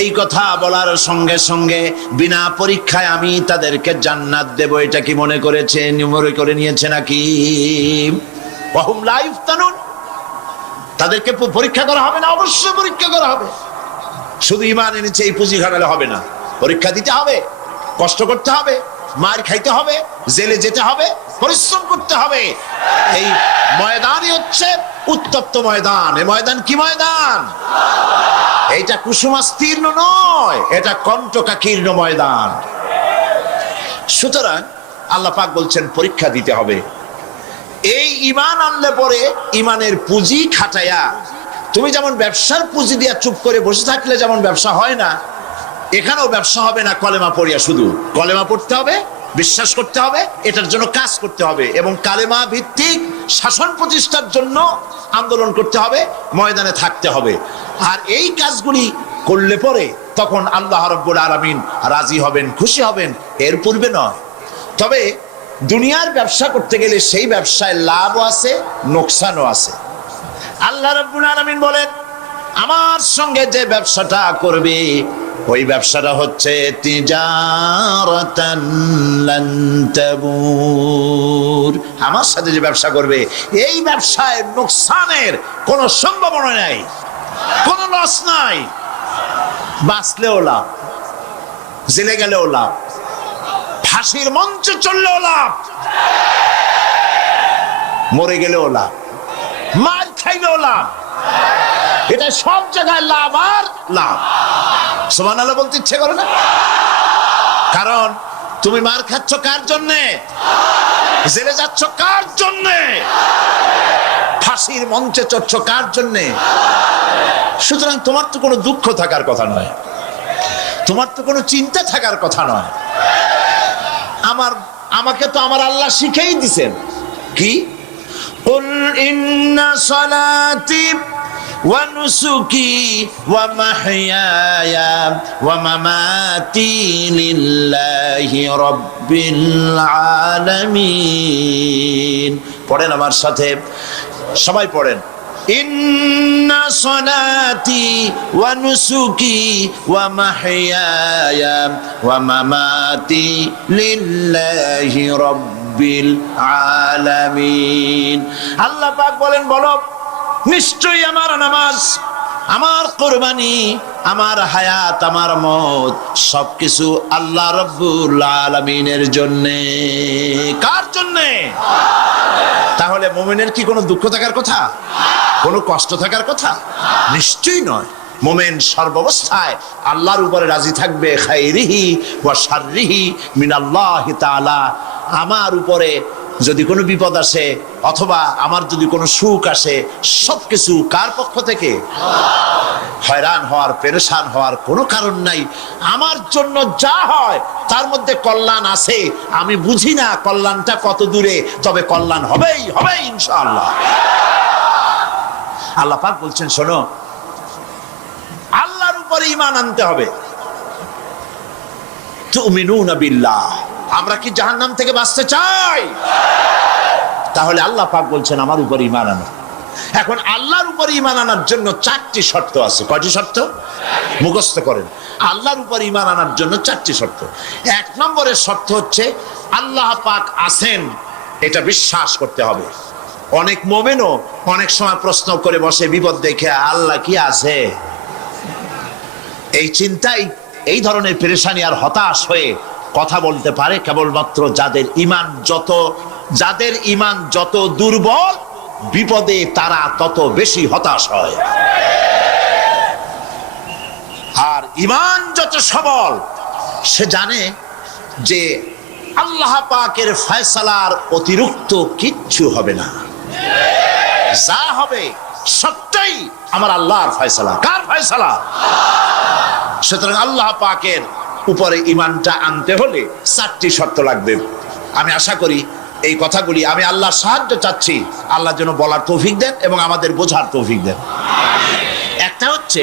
এই কথা বলার সঙ্গে সঙ্গে বিনা পরীক্ষায় আমি তাদেরকে জান্নাত দেব, এটা কি মনে করেছে, মনে করে নিয়েছে নাকি? ওয়া হুম লা ইফতানুন, তাদেরকে পরীক্ষা করা হবে না? অবশ্যই পরীক্ষা করা হবে। শুধু ইমান এনেছে এই পুঁজি খাটালে হবে না, পরীক্ষা দিতে হবে, কষ্ট করতে হবে, মার খাইতে হবে, জেলে যেতে হবে, পরিশ্রম করতে হবে। এই ময়দানই হচ্ছে উত্তপ্ত ময়দান। এই ময়দান কি ময়দান? এইটা কুসুমাস্তীর্ণ নয়, এটা কণ্টকাকীর্ণ ময়দান। সুতরাং আল্লাহ পাক বলছেন পরীক্ষা দিতে হবে। এই ইমান আনলে পরে ইমানের পুঁজি খাটায়া, তুমি যেমন ব্যবসার পুঁজি দিয়া চুপ করে বসে থাকলে যেমন ব্যবসা হয় না, এখানেও ব্যবসা হবে না কলেমা পড়িয়া। শুধু কলেমা পড়তে হবে, বিশ্বাস করতে হবে, এটার জন্য কাজ করতে হবে এবং কালেমা ভিত্তিক শাসন প্রতিষ্ঠার জন্য আন্দোলন করতে হবে, ময়দানে থাকতে হবে। আর এই কাজগুলি করলে পরে তখন আল্লাহ রাব্বুল আলামিন রাজি হবেন, খুশি হবেন, এর পূর্বে নয়। তবে দুনিয়ার ব্যবসা করতে গেলে সেই ব্যবসায় লাভও আছে, নোকসানও আছে। আল্লাহ রাব্বুল আলামিন বলেন, আমার সঙ্গে যে ব্যবসাটা করবে ওই ব্যবসাটা হচ্ছে তিজারাতান লান তাবুর। আমার সাথে যে ব্যবসা করবে এই ব্যবসায় নোকসানের কোনো সম্ভাবনা নাই, কোনো লস নাই। বাঁচলেও লাভ, জেলে গেলেও লাভ, ফাঁসির মঞ্চে চললেও লাভ, মরে গেলেও লাভ, মার খাইলেও লাভ। এটা সব জায়গায় লাভ আর লাভ। সুবহানাল্লাহ বলতে ইচ্ছে করে না? কারণ তুমি মার খাচ্ছ কার জন্যে? জেলে যাচ্ছ কার জন্যে? ফাঁসির মঞ্চে চড়ছ কার জন্যে? সুতরাং তোমার তো কোনো দুঃখ থাকার কথা নয়, তোমার তো কোনো চিন্তা থাকার কথা নয়। আমাকে তো আমার আল্লাহ শিখেই দিছেন কি, কুল ইন্না সালাতি ওয়া নুসুকি ওয়া মাহইয়ায়া ওয়া মামাতি লিল্লাহি রাব্বিল আলামিন। পড়েন আমার সাথে, সবাই পড়েন। ইন্না সালাতি ওয়া নুসুকি ওয়া মাহইয়ায়া ওয়া মামাতি লিল্লাহি রাব্বিল আলামিন। আল্লাহ পাক বলেন, বলো নিশ্চয়ই আমার নামাজ, আমার কুরবানি, আমার হায়াত, আমার মওত সবকিছু আল্লাহ রাব্বুল আলামিনের জন্য। কার জন্য? তাহলে মুমিনের কি কোনো দুঃখ থাকার কথা, কোনো কষ্ট থাকার কথা? নিশ্চয়ই নয়। মুমিন সর্বাবস্থায় আল্লাহর উপরে রাজি থাকবে, খাইরিহি ওয়া শাররিহি মিনাল্লাহি তাআলা। আমার উপরে যদি কোনো বিপদ আসে অথবা আমার যদি কোনো সুখ আসে, সবকিছু কার পক্ষ থেকে? হয়রান হওয়ার, পেরেশান হওয়ার কোনো কারণ নাই। আমার জন্য যা হয় তার মধ্যে কল্যাণ আছে। আমি বুঝি না কল্যাণটা কত দূরে, তবে কল্যাণ হবেই হবে ইনশাআল্লাহ। আল্লাহ পাক বলছেন, শোনো, আল্লাহর উপরে ঈমান আনতে হবে। তুমিনুনা বিল্লাহ। আমরা কি জাহান্নাম থেকে বাঁচতে চাই? তাহলে আল্লাহ পাক বলছেন আমার উপর ঈমান আনো। এখন আল্লাহর উপর ঈমান আনার জন্য 4টি শর্ত আছে। কয়টি শর্ত? মুখস্থ করেন। আল্লাহর উপর ঈমান আনার জন্য 4টি শর্ত। 1 নম্বরের শর্ত হচ্ছে আল্লাহ পাক আছেন, এটা বিশ্বাস করতে হবে। অনেক মুমিনও অনেক সময় প্রশ্ন করে বসে বিপদ দেখে, আল্লাহ কি আছে? এই চিন্তাই, এই ধরনের পেরেশানি আর হতাশ হয়ে কথা বলতে পারে কেবলমাত্র যাদের ইমান যত দুর্বল, বিপদে তারা তত বেশি হতাশ হয়। আর ইমান যত সবল, সে জানে যে আল্লাহ পাকের ফয়সালার অতিরিক্ত কিচ্ছু হবে না, যা হবে সবটাই আমার আল্লাহর ফয়সালা। কার ফয়সালা? সুতরাং আল্লাহ পাকের উপরে ইমানটা আনতে হলে 4টি শর্ত লাগবে। আমি আশা করি এই কথাগুলি আমি আল্লাহর সাহায্য চাচ্ছি, আল্লাহ যেন বলার তৌফিক দেন এবং আমাদের বোঝার তৌফিক দেন। একটা হচ্ছে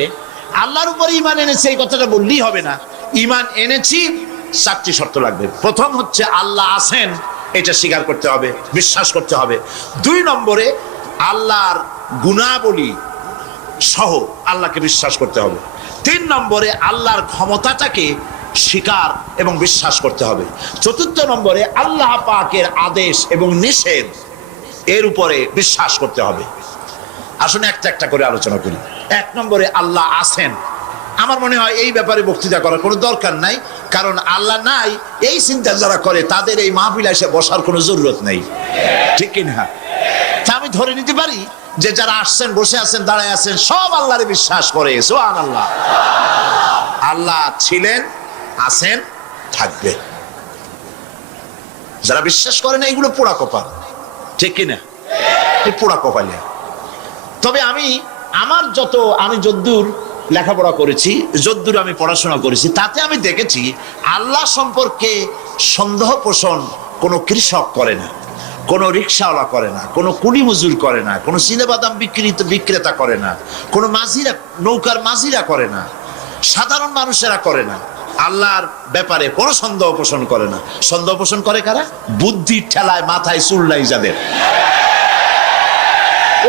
আল্লাহর উপরে ইমান এনেছে, এই কথাটা বললেই হবে না। ইমান এনেছি, 4টি শর্ত লাগবে। প্রথম হচ্ছে আল্লাহ আছেন, এটা স্বীকার করতে হবে, বিশ্বাস করতে হবে। 2 নম্বরে আল্লাহর গুণাবলী সহ আল্লাহকে বিশ্বাস করতে হবে। 3 নম্বরে আল্লাহর ক্ষমতাটাকে স্বীকার এবং বিশ্বাস করতে হবে। 4 নম্বরে আল্লাহ পাকের আদেশ এবং নিষেধ এর উপরে বিশ্বাস করতে হবে। আসুন একটা একটা করে আলোচনা করি। 1 নম্বরে আল্লাহ আছেন। আমার মনে হয় এই ব্যাপারে বক্তৃতা করার কোনো দরকার নাই, কারণ আল্লাহ নাই এই চিন্তা যারা করে তাদের এই মাহফিলে এসে বসার কোনো জরুরত নেই, ঠিক কিনা? তা আমি ধরে নিতে পারি যে যারা আসছেন, বসে আছেন, দাঁড়ায় আছেন, সব আল্লাহরে বিশ্বাস করে। সুবহানাল্লাহ। আল্লাহ ছিলেন, আছেন, থাকবে। যারা বিশ্বাস করে না এগুলো পোড়া কপাল, ঠিক কিনা? এই পোড়া কপালে। তবে আমি যদ্দূর লেখাপড়া করেছি, যদ্দূর আমি পড়াশোনা করেছি, তাতে আমি দেখেছি আল্লাহ সম্পর্কে সন্দেহ পোষণ কোনো কৃষক করে না, কোনো রিক্সাওয়ালা করে না, কোনো কুলি মজুর করে না, কোনো চিলেবাদাম বিক্রেতা করে না, কোনো মাঝিরা, নৌকার মাঝিরা করে না, সাধারণ মানুষেরা করে না। আল্লাহর ব্যাপারে কোনো সন্দেহ পোষণ করে না। সন্দেহ পোষণ করে কারা? বুদ্ধির ঠেলায় মাথায় চুল নাই যাদের।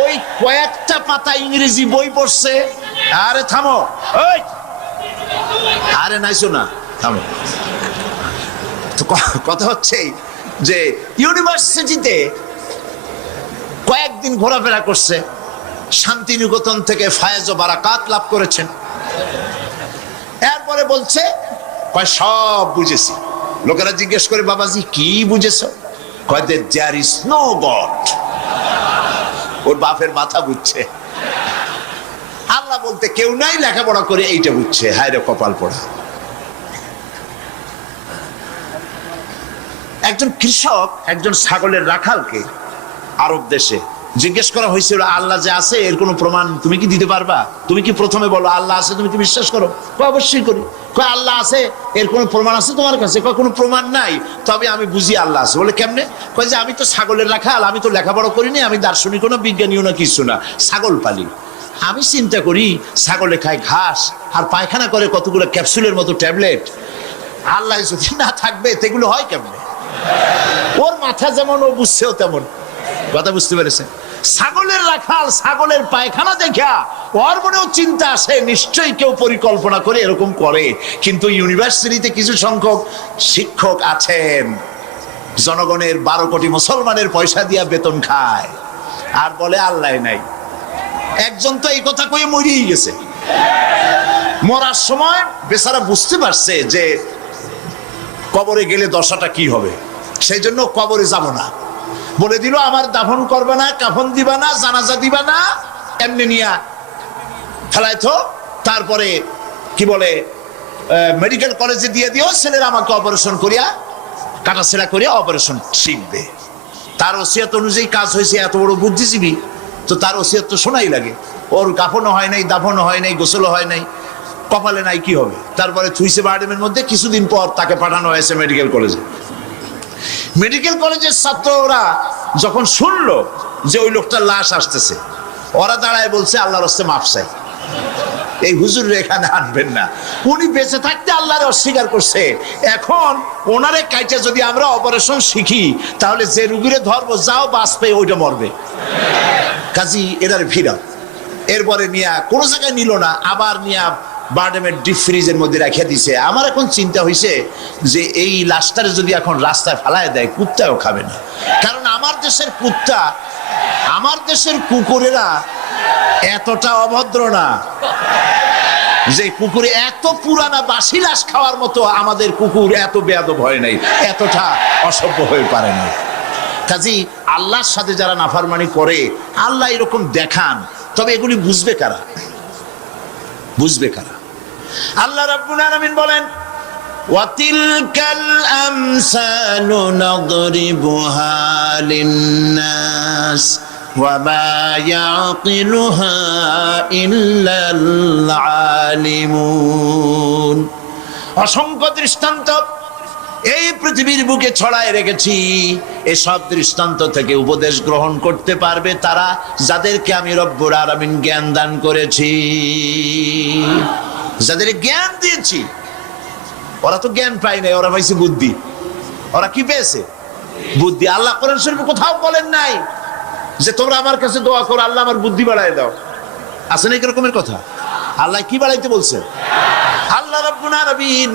ওই কয়েকটা পাতা ইংরেজি বই পড়ছে। আরে থামো, ওই আরে নাইছো না, থামো। তো কথা হচ্ছে যে ইউনিভার্সিটিতে কয়েকদিন ঘোরাফেরা করছে, শান্তিনিকেতন থেকে ফায়েজ ও বারাকাত লাভ করেছেন। এরপরে বলছে সব বুঝেছি। লোকেরা জিজ্ঞেস করে, বাবাজি কি বুঝেছো? কয় দেয়ার ইজ নো গড। ওর বাপের মাথা বুঝছে। আল্লাহ বলতে কেউ নাই, লেখাপড়া করে এইটা বুঝছে। হায় রে কপাল পোড়া। একজন কৃষক একজন ছাগলের রাখালকে আরব দেশে জিজ্ঞেস করা হয়েছিল, আল্লাহ যে আছে এর কোনো প্রমাণ তুমি কি দিতে পারবা? তুমি কি প্রথমে বলো আল্লাহ আছে, তুমি কি বিশ্বাস করো? অবশ্যই করি। আল্লাহ আছে, এর কোনো প্রমাণ আছে তোমার কাছে? কোনো প্রমাণ নাই, তবে আমি বুঝি আল্লাহ আছে। বলে কেমনে? যে আমি তো ছাগলের রাখাল, আমি তো লেখাপড়া করিনি, আমি দার্শনিক না, বিজ্ঞানীও না, কিছু না, ছাগল পালি। আমি চিন্তা করি ছাগলে খায় ঘাস আর পায়খানা করে কতগুলো ক্যাপসুলের মতো ট্যাবলেট। আল্লাহ যদি না থাকবে সেগুলো হয় কেমনে? ওর মাথা যেমন, ও বুঝছেও তেমন। কথা বুঝতে পেরেছে? ছাগলের রাখাল ছাগলের পায়খানা দেখা ওর মনেও চিন্তা আসে, নিশ্চয়ই কেউ পরিকল্পনা করে এরকম করে। কিন্তু ইউনিভার্সিটিতে কিছু সংখ্যক শিক্ষক আছেন, জনগণের 12 কোটি মুসলমানের পয়সা দিয়া বেতন খায়, আর বলে আল্লাহ নাই। একজন তো এই কথা কয়ে মরিয়ে গেছে। মরার সময় বেচারা বুঝতে পারছে যে কবরে গেলে দশাটা কি হবে, সেই জন্য কবরে যাব না। বলে দিল আমার দাফন করবে না, কাফন দিবা না, জানাজা দিবা না, এমনি নিয়া ফেলাইতো। তারপরে কি বলে মেডিকেল কলেজে দিয়ে দিও, ছেলেরা আমাকে অপারেশন করিয়া কাটাছেড়া করিয়া অপারেশন শিখবে। তার ওসিয়ত অনুযায়ী কাজ হয়েছে। এত বড় বুদ্ধিজীবী, তো তার ওসিয়ত তো শোনাই লাগে। ওর কাফনও হয় নাই, দাফনও হয় নাই, গোসলও হয় নাই, কপালে নাই, কি হবে? তারপরে থুইছে বার্ডেমের মধ্যে। কিছুদিন পর তাকে পাঠানো হয়েছে মেডিকেল কলেজে। মেডিকেল কলেজের ছাত্ররা যখন শুনলো যে ওই লোকটার লাশ আসতেছে, ওরা দাঁড়ায় বলছে আল্লাহর হস্তে মাফ চাই, এই হুজুর এখানে আনবেন না। উনি বেঁচে থাকতে আল্লাহর অস্বীকার করছে। এখন ওনারে কাইটা যদি আমরা অপারেশন শিখি, তাহলে যে রুগীরে ধরবো যাও বাঁচবে, ওইটা মরবে। কাজী এটার ফিরা। এরপরে নিয়া কোনো জায়গায় নিল না, আবার নিয়া বার্ডেমের ডিপ ফ্রিজের মধ্যে রেখে দিছে। আমার এখন চিন্তা হয়েছে যে এই লাশটারে যদি এখন রাস্তায় ফালায় দেয়, কুত্তাও খাবে না। কারণ আমার দেশের কুত্তা, আমার দেশের কুকুরেরা এতটা অভদ্র না। যে কুকুরে এত পুরানা বাসি লাশ খাওয়ার মতো আমাদের কুকুর এত বেয়াদব হয় নাই, এতটা অসভ্য হয়ে পারে না। কাজী আল্লাহর সাথে যারা নাফরমানি করে আল্লাহ এরকম দেখান, তবে এগুলি বুঝবে কারা? বুঝবে কারা? আল্লাহ রাব্বুল আলামিন বলেন ওয়াতিলকাল আমসালু নাদরিবুহা লিন্নাস ওয়ামা ইয়াকিলুহা ইল্লাল আলিমুন। অসংখ্য দৃষ্টান্ত এই পৃথিবীর বুকে ছড়ায় রেখেছি, এসব দৃষ্টান্ত থেকে উপদেশ গ্রহণ করতে পারবে তারা যাদেরকে আমি রব্বুল আলামিন জ্ঞান দান করেছি, যাদের জ্ঞান দিয়েছি। ওরা তো জ্ঞান পায় নাই, ওরা পাইছে বুদ্ধি। ওরা কি পেয়েছে? বুদ্ধি। আল্লাহ কোরআন শরীফে কোথাও বলেন নাই যে তোমরা আমার কাছে দোয়া করো আল্লাহ আমার বুদ্ধি বাড়ায় দাও। আছে না এরকমের কথা? আল্লাহ কি বাড়াইতে বলছে? আল্লাহ রাব্বুল আলামিন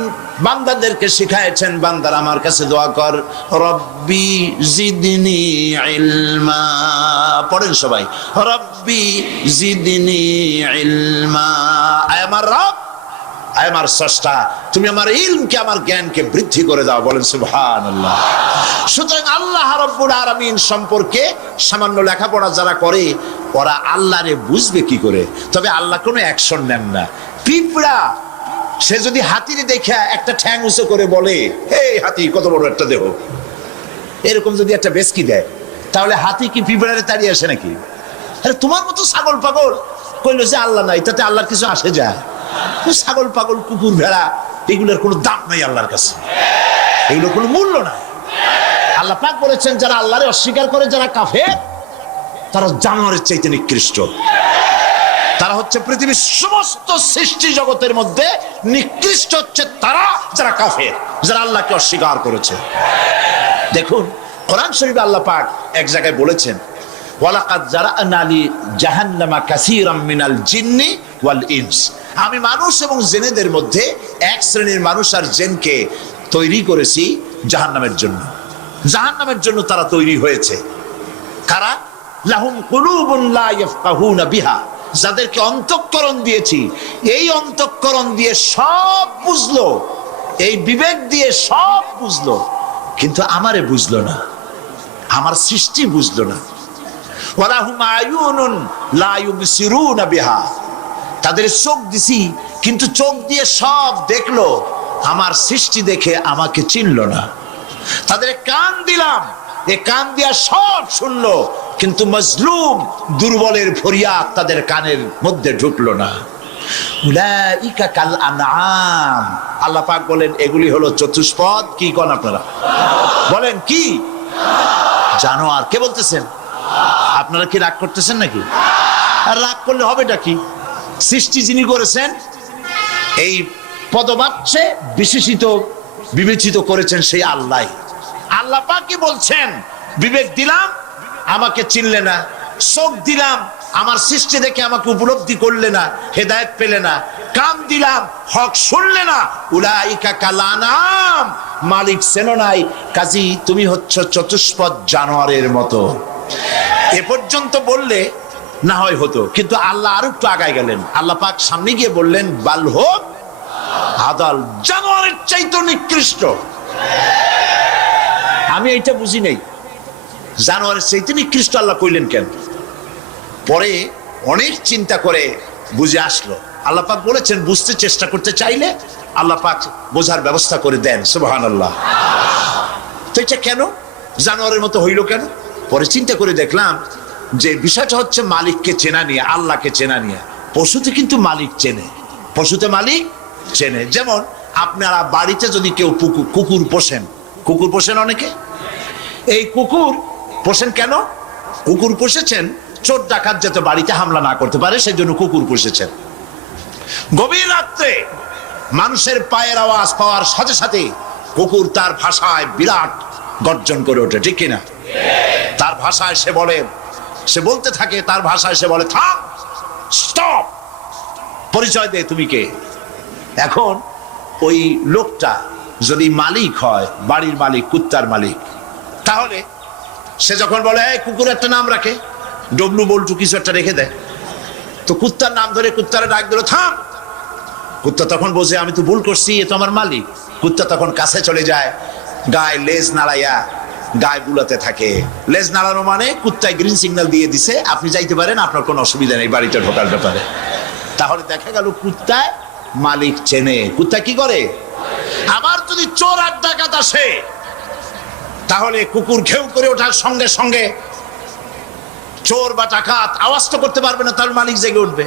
বান্দাদেরকে শিখায়েছেন, বান্দার আমার কাছে দোয়া কর, রব্বি জিদনি ইলমা। পড়েন সবাই, রব্বি জিদনি ইলমা। আয় আমার রব, আয় আমার স্রষ্টা, তুমি আমার ইলমকে, আমার জ্ঞানকে বৃদ্ধি করে দাও। বলেন সুবহানাল্লাহ। সুতরাং আল্লাহ রাব্বুল আলামিন সম্পর্কে সামান্য লেখাপড়া যারা করে ওরা আল্লাহরে বুঝবে কি করে? তবে আল্লাহ কোনো অ্যাকশন নেন না। পিঁপড়া সে যদি হাতির দেখে একটা ঠ্যাং উঁচু করে বলে, এই হাতি কত বড় একটা দেহ, এরকম যদি একটা বেসকি দেয়, তাহলে হাতি কি পিঁপড়ারে তাড়িয়ে আসে নাকি? আরে তোমার মতো ছাগল পাগল কইলো যে আল্লাহ নাই, তাতে আল্লাহর কিছু আসে যায়? ছাগল পাগল কুকুর ভেড়া এগুলোর কোনো দাম নাই আল্লাহর কাছে, এগুলোর কোনো মূল্য নাই। আল্লাহ পাক বলেছেন যারা আল্লাহরে অস্বীকার করে, যারা কাফের, তারা জানোয়ারের চাইতে নিকৃষ্ট। তারা হচ্ছে পৃথিবীর সমস্ত সৃষ্টি জগতের মধ্যে নিকৃষ্ট হচ্ছে তারা, যারা কাফের, যারা আল্লাহকে অস্বীকার করেছে। দেখুন কোরআন শরীফে আল্লাহ পাক এক জায়গায় বলেছেন ওয়ালাকাদ জারা'না লি জাহান্নামা কাসীরাম মিনাল জিন্নি ওয়াল ইনস। আমি মানুষ এবং জিনেদের মধ্যে এক শ্রেণীর মানুষ আর জিনকে তৈরি করেছি জাহান্নামের জন্য। জাহান্নামের জন্য তারা তৈরি হয়েছে। কারা? লাহুম কুলুবুন লা ইয়াফকাহুনা বিহা, যাদেরকে অন্তঃকরণ দিয়েছি, এই অন্তঃকরণ দিয়ে সব বুঝলো, এই বিবেক দিয়ে সব বুঝলো, কিন্তু আমারে বুঝলো না, আমার সৃষ্টি বুঝলো না। ওয়ালাহুম আয়ুনুন লা ইউবসিরুনা বিহা, তাদের চোখ দিছি কিন্তু চোখ দিয়ে সব দেখলো, আমার সৃষ্টি দেখে আমাকে চিনলো না। তাদের কান দিলাম, এ কান দিয়া সব শুনলো, কিন্তু মজলুম দুর্বলের ফরিয়াদ তাদের কানের মধ্যে ঢুকলো না। উলাইকা কাল আনআম, আল্লাহ পাক বলেন এগুলি হলো চতুষ্পদ। কি কোন আপনারা বলেন? কি জানোয়ার? কে বলতেছেন? আপনারা কি রাগ করতেছেন নাকি? আর রাগ করলে হবেটা কি? সৃষ্টি যিনি করেছেন, এই পদবাচ্যে বিশেষিত বিবেচিত করেছেন সেই আল্লাহ। আল্লাহ পাক কি বলছেন? বিবেক দিলাম, আমাকে চিনলে না। চোখ দিলাম, আমার সৃষ্টি দেখে আমাকে উপলব্ধি করলে না, হেদায়েত পেলে না। কান দিলাম, হক শুনলে না। উলাইকা কাল আনআম, মালিক চেনো নাই, কাজী তুমি হচ্ছ চতুষ্পদ জানোয়ারের মতো। এ পর্যন্ত বললে না হয় হতো, কিন্তু আল্লাহ আরো একটু আগায় গেলেন। আল্লাহ পাক সামনে গিয়ে বললেন বাল হোক আদাল, জানোয়ারের চাইতে নিকৃষ্ট। আমি এইটা বুঝি নাই, জানোয়ারের চাইতে নিকৃষ্ট আল্লাহ কইলেন কেন? পরে অনেক চিন্তা করে বুঝে আসলো। আল্লাহ পাক বলেছেন বুঝতে চেষ্টা করতে চাইলে আল্লাহ পাক বোঝার ব্যবস্থা করে দেন। সুবহানাল্লাহ। তো এটা কেন জানোয়ারের মতো হইল কেন? পরে চিন্তা করে দেখলাম যে বিষয়টা হচ্ছে মালিককে চেনা নিয়ে, আল্লাহকে চেনা নিয়ে। পশুতে কিন্তু মালিক চেনে, পশুতে মালিক চেনে। যেমন আপনারা বাড়িতে যদি কেউ কুকুর পোষেন, কুকুর পোষেন অনেকে, এই কুকুর পোষেন কেন? কুকুর পুষেছেন চোর ডাকাত যাতে বাড়িতে হামলা না করতে পারে, সেই জন্য কুকুর পুষেছেন। গভীর রাত্রে মানুষের পায়ের আওয়াজ পাওয়ার সাথে সাথে কুকুর তার ভাষায় বিরাট গর্জন করে ওঠে, ঠিক কিনা? তার ভাষায় সে বলে, সে বলতে থাকে, তার ভাষায় সে বলে থাম, স্টপ, পরিচয় দে তুমি কে। এখন ওই লোকটা যদি মালিক হয়, বাড়ির মালিক, কুত্তার মালিক, তাহলে সে যখন বলে এই কুকুর একটা নাম রাখে, ডবলু বল্টু কিছু একটা রেখে দেয়, তো কুত্তার নাম ধরে কুত্তারে ডাক দিল থাম, কুত্তা তখন বোঝে আমি তো ভুল করছি, এ তো আমার মালিক। কুত্তা তখন কাছে চলে যায়, গায়ে লেজ নাড়াইয়া গায়ে বুলাতে থাকে। লেজ নাড়ানো মানে কুত্তায় গ্রিন সিগন্যাল দিয়ে দিছে, আপনি যাইতে পারেন, আপনার কোনো অসুবিধা নেই বাড়িতে ঢোকার ব্যাপারে। তাহলে দেখা গেল কুত্তায় মালিক চেনে। কুত্তা কি করে? আবার যদি চোর আর ডাকাত আসে, তাহলে কুকুর ঘেউ করে ওঠার সঙ্গে সঙ্গে চোর বা ডাকাত আওয়াজ তো করতে পারবে না, তার মালিক জেগে উঠবে।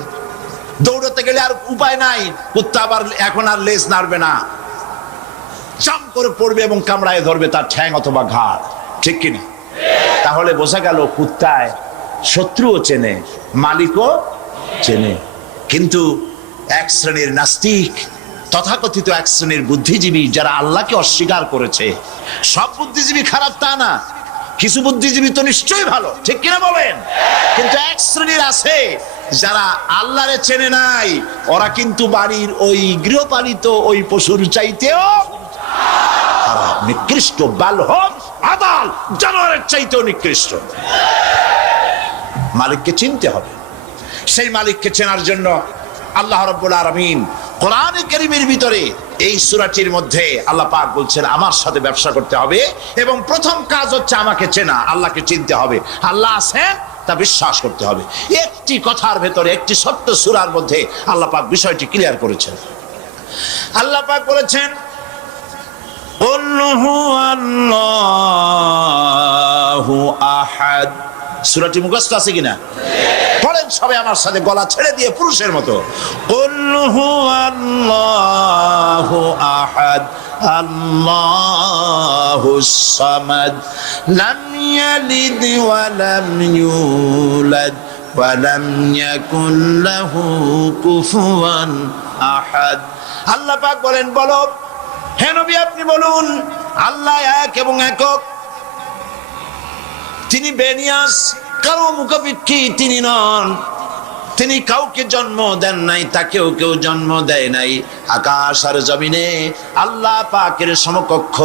দৌড়াতে গেলে আর উপায় নাই, কুত্তা আবার এখন আর লেজ নাড়বে না, চাম করে পড়বে এবং কামড়ায় ধরবে তার ঠ্যাং অথবা ঘাড়, ঠিক কিনা? তাহলে বোঝা গেল কুত্তায় শত্রুও চেনে, মালিকও চেনে। কিন্তু এক শ্রেণীর নাস্তিক, তথাকথিত এক শ্রেণীর বুদ্ধিজীবী যারা আল্লাহকে অস্বীকার করেছে, সব বুদ্ধিজীবী খারাপ তা না, কিছু বুদ্ধিজীবী তো নিশ্চয়ই ভালো, ঠিক কিনা বলেন? কিন্তু এক শ্রেণীর আছে যারা আল্লাহরে চেনে নাই, ওরা কিন্তু বাড়ির ওই গৃহপালিত ওই পশুর চাইতেও নিকৃষ্ট, বালহম আদাল জানোয়ারের চাইতেও নিকৃষ্ট। মালিককে চিনতে হবে। সেই মালিককে চেনার জন্য আল্লাহ রাব্বুল আলামিন কোরআনে কারীমের ভিতরে এই সূরাটির মধ্যে আল্লাহ পাক বলছেন আমার সাথে ব্যবসা করতে হবে, এবং প্রথম কাজ হচ্ছে আমাকে চেনা, আল্লাহকে চিনতে হবে। আল্লাহ আছেন তা বিশ্বাস করতে হবে। একটি কথার ভেতরে, একটি ছোট্ট সূরার মধ্যে আল্লাহ পাক বিষয়টি ক্লিয়ার করেছেন। আল্লাহ পাক বলেছেন কুল হুয়াল্লাহু আহাদ। সূরাটি মুখস্থ আছে কিনা? পড়েন সবাই আমার সাথে, গলা ছেড়ে দিয়ে পুরুষের মতো। কুল হুয়াল্লাহু আহাদ আল্লাহুস সামাদ লাম ইয়ালিদ ওয়া লাম ইউলাদ ওয়া লাম ইয়াকুল লাহু কুফুয়ান আহাদ। আল্লাহ পাক বলেন, বলো হে নবী আপনি বলুন, আল্লাহ এক এবং একক, তিনি বেনিয়াস, কারো মুখাপেক্ষী তিনি নন, তিনি কাউকে জন্ম দেন নাই, তাকেও কেউ জন্ম দেয় নাই। আকাশ আর জমিনে আল্লাহ পাকের সমকক্ষ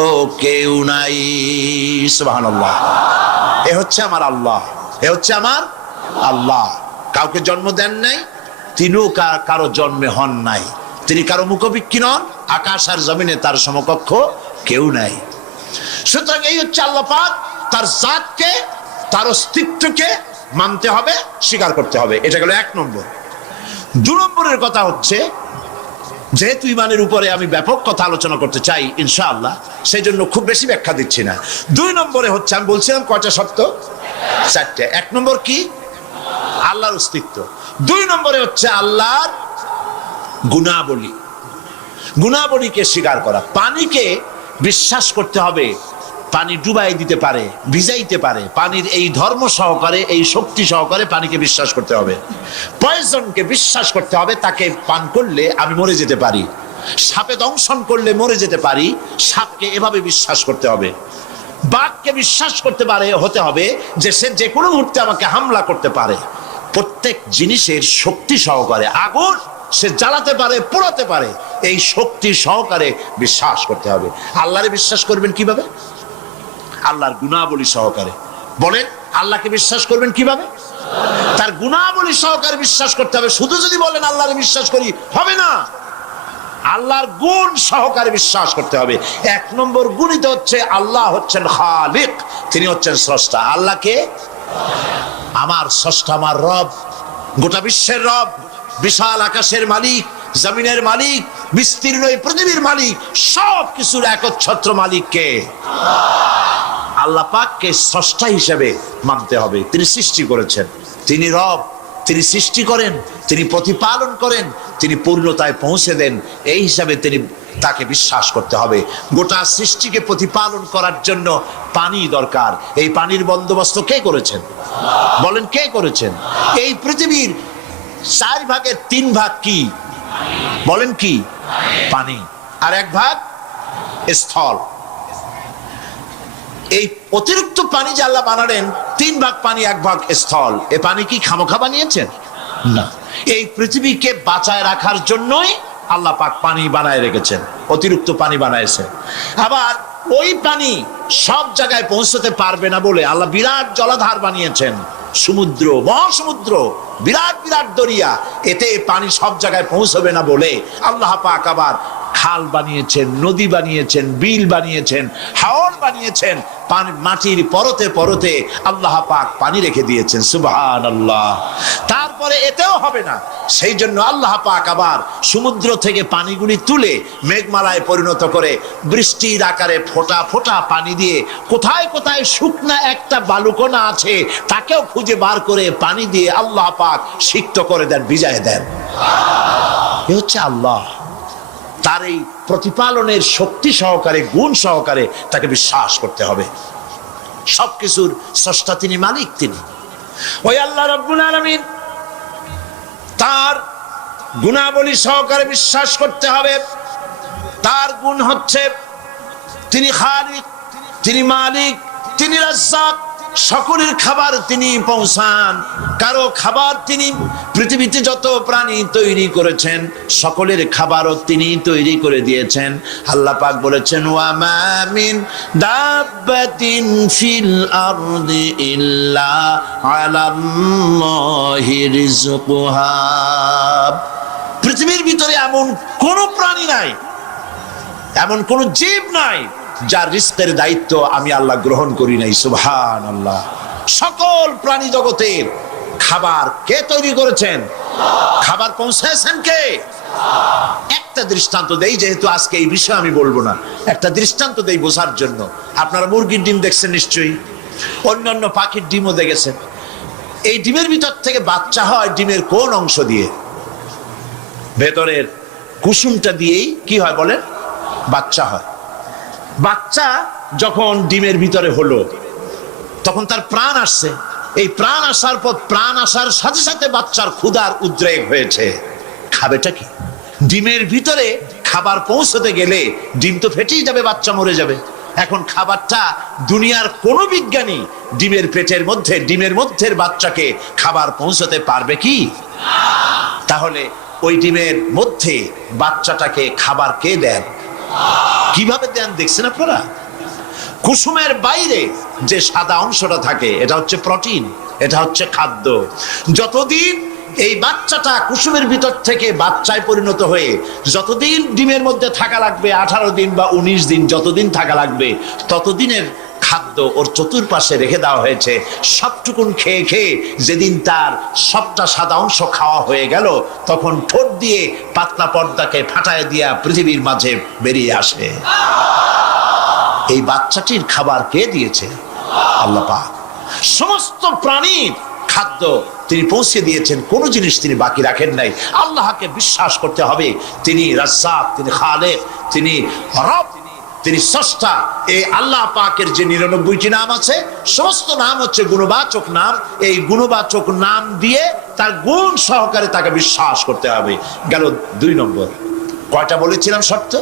কেউ নাই। সুবহানাল্লাহ। এ হচ্ছে আমার আল্লাহ, এ হচ্ছে আমার আল্লাহ। কাউকে জন্ম দেন নাই, তিনিও কারো জন্মে হন নাই, তিনি কারো মুখাপেক্ষী নন, আকাশ আর জমিনে তার সমকক্ষ কেউ নাই। সুতরাং এই হচ্ছে আল্লাহ পাক, তার জাতকে, তার অস্তিত্বকে মানতে হবে, স্বীকার করতে হবে। এটা গেল এক নম্বর। দুই নম্বরের কথা হচ্ছে, যেহেতু ইমানের উপরে আমি ব্যাপক কথা আলোচনা করতে চাই ইনশাআল্লাহ, সেই জন্য খুব বেশি ব্যাখ্যা দিচ্ছি না। দুই নম্বরে হচ্ছে, আমি বলছিলাম কয়টা শর্ত? চারটে। এক নম্বর কি? আল্লাহর অস্তিত্ব। দুই নম্বরে হচ্ছে আল্লাহর গুণাবলী, গুণাবলীকে স্বীকার করা। পানিকে বিশ্বাস করতে হবে, পানি ডুবাই দিতে পারে, ভিজাইতে পারে, পানির এই ধর্ম সহকারে, এই শক্তি সহকারে পানিকে বিশ্বাস করতে হবে। পয়জনকে বিশ্বাস করতে হবে, তাকে পান করলে আমি মরে যেতে পারি, সাপে দংশন করলে মরে যেতে পারি, সাপকে এভাবে বিশ্বাস করতে হবে। বাঘকে বিশ্বাস করতে পারে হতে হবে যে সে যে কোনো মুহূর্তে আমাকে হামলা করতে পারে। প্রত্যেক জিনিসের শক্তি সহকারে, আগুন সে জ্বালাতে পারে, পোড়াতে পারে, এই শক্তি সহকারে বিশ্বাস করতে হবে। আল্লাহরে বিশ্বাস করবেন কিভাবে? আল্লাহর গুণাবলী সহকারে। বলেন, আল্লাহকে বিশ্বাস করবেন কিভাবে? তার গুণাবলী সহকারে বিশ্বাস করতে হবে। শুধু যদি বলেন আল্লাহরে বিশ্বাস করি, হবে না, আল্লাহর গুণ সহকারে বিশ্বাস করতে হবে। এক নম্বর গুণিত হচ্ছে আল্লাহ হচ্ছেন খালিক, তিনি হচ্ছেন স্রষ্টা। আল্লাহকে আমার স্রষ্টা, আমার রব, গোটা বিশ্বের রব, বিশাল আকাশের মালিক, জমিনের মালিক, বিস্তীর্ণ এই পৃথিবীর মালিক, সব কিছুর একচ্ছত্র মালিককে, আল্লাহ পাককে স্রষ্টা হিসেবে মানতে হবে। তিনি সৃষ্টি করেছেন, তিনি রব, তিনি সৃষ্টি করেন, তিনি প্রতিপালন করেন, তিনি পূর্ণতায় পৌঁছে দেন, এই হিসাবে তিনি তাকে বিশ্বাস করতে হবে। গোটা সৃষ্টিকে প্রতিপালন করার জন্য পানি দরকার। এই পানির বন্দোবস্ত কে করেছেন? বলেন, কে করেছেন? এই পৃথিবীর 4 ভাগের 3 ভাগ কি? বলেন কি? পানি। আর 1 ভাগ স্থল। এই অতিরিক্ত পানি যে আল্লাহ বানালেন, 3 ভাগ পানি 1 ভাগ স্থল, এ পানি কি খামোখা বানিয়েছেন? না, এই পৃথিবীকে বাঁচায় রাখার জন্যই আল্লাহ পাক পানি বানায় রেখেছেন, অতিরিক্ত পানি বানাইছেন। আবার ওই পানি সব জায়গায় পৌঁছতে পারবে না বলে আল্লাহ বিরাট জলাধার বানিয়েছেন, সমুদ্র, মহাসমুদ্র, বিরাট বিরাট দরিয়া, এতে পানি সব জায়গায় পৌঁছবে না বলে আল্লাহ পাক আবার খাল বানিয়েছেন, নদী বানিয়েছেন, বিল বানিয়েছেন, হাওর বানিয়েছেন, মাটির পরতে পরতে আল্লাহ পাক পানি রেখে দিয়েছেন। সুবহানাল্লাহ। তারপরে এতেও হবে না, সেই জন্য আল্লাহ পাক আবার সমুদ্র থেকে পানিগুলি তুলে মেঘমালায় পরিণত করে বৃষ্টির আকারে ফোঁটা ফোঁটা পানি দিয়ে কোথায় কোথায় শুকনা একটা বালুকণা আছে তাকেও খুঁজে বার করে পানি দিয়ে আল্লাহ পাক সিক্ত করে দেন, ভিজায় দেন। এ হচ্ছে আল্লাহ। তার এই প্রতিপালনের শক্তি সহকারে, গুণ সহকারে তাকে বিশ্বাস করতে হবে। সবকিছুর স্রষ্টা তিনি, মালিক তিনি। ওই আল্লাহ রাব্বুল আলামিন, তার গুণাবলী সহকারে বিশ্বাস করতে হবে। তার গুণ হচ্ছে তিনি খালিক, তিনি মালিক, তিনি রাজ্জাক। সকলের খাবার তিনি পৌঁছান, কারো খাবার তিনি, পৃথিবীতে যত প্রাণী তৈরি করেছেন সকলের খাবারও তিনি তৈরি করে দিয়েছেন। আল্লাহ পাক বলেছেন, ওয়া মা মিন দাব্বাতিন ফিল আরদি ইল্লা আলাল্লাহি রিজকুহা। পৃথিবীর ভিতরে এমন কোন প্রাণী নাই, এমন কোন জীব নাই যার রিস্কের দায়িত্ব আমি আল্লাহ গ্রহণ করি নাই। সুবহানাল্লাহ। সকল প্রাণী জগতের খাবার কে তৈরি করেছেন? খাবার পৌঁছায়ছেন কে? একটা দৃষ্টান্ত দেই, যেহেতু আজকে এই বিষয়ে আমি বলবো না, একটা দৃষ্টান্ত দেই বোঝার জন্য। আপনারা মুরগির ডিম দেখছেন নিশ্চয়ই, অন্যান্য পাখির ডিমও দেখেছেন। এই ডিমের ভিতর থেকে বাচ্চা হয় ডিমের কোন অংশ দিয়ে? ভেতরের কুসুমটা দিয়েই কি হয় বলেন? বাচ্চা হয়। বাচ্চা যখন ডিমের ভিতরে হলো তখন তার প্রাণ আসছে। এই প্রাণ আসার পর, প্রাণ আসার সাথে সাথে বাচ্চার ক্ষুধার উদ্রেক হয়েছে। খাবেটা কি? ডিমের ভিতরে খাবার পৌঁছতে গেলে ডিম তো ফেটেই যাবে, বাচ্চা মরে যাবে। এখন খাবারটা দুনিয়ার কোন বিজ্ঞানী ডিমের পেটের মধ্যে, ডিমের মধ্যের বাচ্চাকে খাবার পৌঁছতে পারবে কি? তাহলে ওই ডিমের মধ্যে বাচ্চাটাকে খাবার কে দেন? কিভাবে দেন দেখছেন আপনারা? কুসুমের বাইরে যে সাদা অংশটা থাকে এটা হচ্ছে প্রোটিন, এটা হচ্ছে খাদ্য। যতদিন এই বাচ্চাটা কুসুমের ভিতর থেকে বাচ্চায় পরিণত হয়ে যতদিন ডিমের মধ্যে থাকা লাগবে, 18 দিন বা 19 দিন, যতদিন থাকা লাগবে ততদিনের খাদ্য ওর চতুর্পাশে রেখে দেওয়া হয়েছে। সবটুকুন খেয়ে খেয়ে যেদিন তার সবটা সাদা অংশ খাওয়া হয়ে গেল তখন ঠোঁট দিয়ে পাতলা পর্দাকে ফাটায় দিয়া পৃথিবীর মাঝে বেরিয়ে আসে। এই বাচ্চাটির খাবার কে দিয়েছে? আল্লাহ পাক। সমস্ত প্রাণীর খাদ্য তিনি পৌঁছে দিয়েছেন, কোন জিনিস তিনি বাকি রাখেন নাই। আল্লাহকে বিশ্বাস করতে হবে, তিনি রাজ্জাক, তিনি খালেক, তিনি রব, তিনি স্রষ্টা। এই আল্লাহ পাকের যে 99টি নাম আছে, সমস্ত নাম হচ্ছে গুণবাচক নাম। এই গুণবাচক নাম দিয়ে তার গুণ সহকারে তাকে বিশ্বাস করতে হবে। গেল 2 নম্বর। কয়টা বলেছিলাম শর্ত?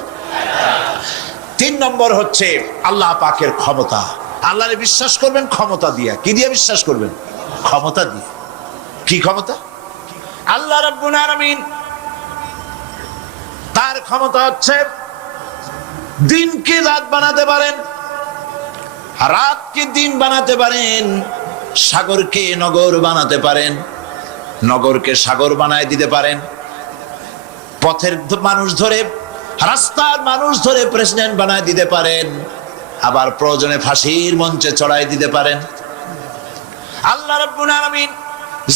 3 নম্বর হচ্ছে আল্লাহ পাকের ক্ষমতা। আল্লাহরে বিশ্বাস করবেন ক্ষমতা দিয়ে। কি দিয়ে বিশ্বাস করবেন? ক্ষমতা দিয়ে। কি ক্ষমতা? আল্লাহ রাব্বুল আলামিন, তার ক্ষমতা হচ্ছে দিনকে রাত বানাতে পারেন, রাতকে দিন বানাতে পারেন, সাগরকে নগর বানাতে পারেন, নগরকে সাগর বানায় দিতে পারেন, পথের মানুষ ধরে, রাস্তার মানুষ ধরে প্রেসিডেন্ট বানায় দিতে পারেন, আবার প্রয়োজনে ফাঁসির মঞ্চে চড়াই দিতে পারেন। আল্লাহ রাব্বুল আলামিন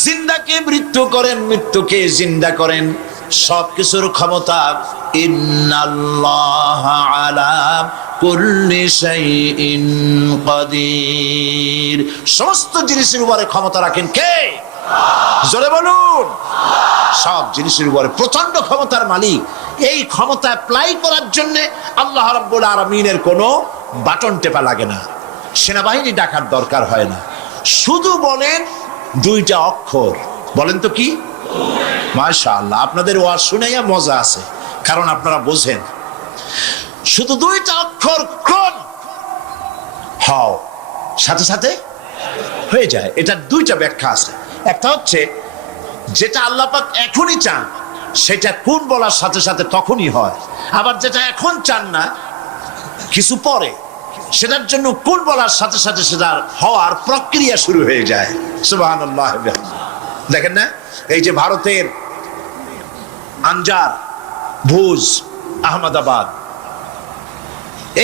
জিন্দাকে মৃত্যু করেন, মৃত্যুকে জিন্দা করেন। সবকিছুর ক্ষমতা। ইন্নাল্লাহা আলা কুল্লি শাইইন কাদির। সমস্ত জিনিসের উপরে ক্ষমতা রাখেন কে? জোরে বলুন। সব জিনিসের উপরে প্রচন্ড ক্ষমতার মালিক। এই ক্ষমতা অ্যাপ্লাই করার জন্য আল্লাহ রাব্বুল আলামিনের কোনো বাটন টেপা লাগে না, সেনাবাহিনী ডাকার দরকার হয় না। শুধু বলেন 2টা অক্ষর। বলেন তো কি? মাশাআল্লাহ, আপনাদের ওয়াজ শুনেই মজা আছে, কারণ আপনারা বোঝেন। শুধু 2টা অক্ষর, কোন হও, সাথে সাথে হয়ে যায়। এটা 2টা ব্যাখ্যা আছে। একটা হচ্ছে যেটা আল্লাহ পাক এখনই চান সেটা কোন বলার সাথে সাথে তখনই হয়। আবার যেটা এখন চান না, কিছু পরে, সেটার জন্য কোন বলার সাথে সাথে সেটার হওয়ার প্রক্রিয়া শুরু হয়ে যায়। সুবহানাল্লাহ। দেখেন না, এই যে ভারতের আনজার, ভুজ, আহমেদাবাদ,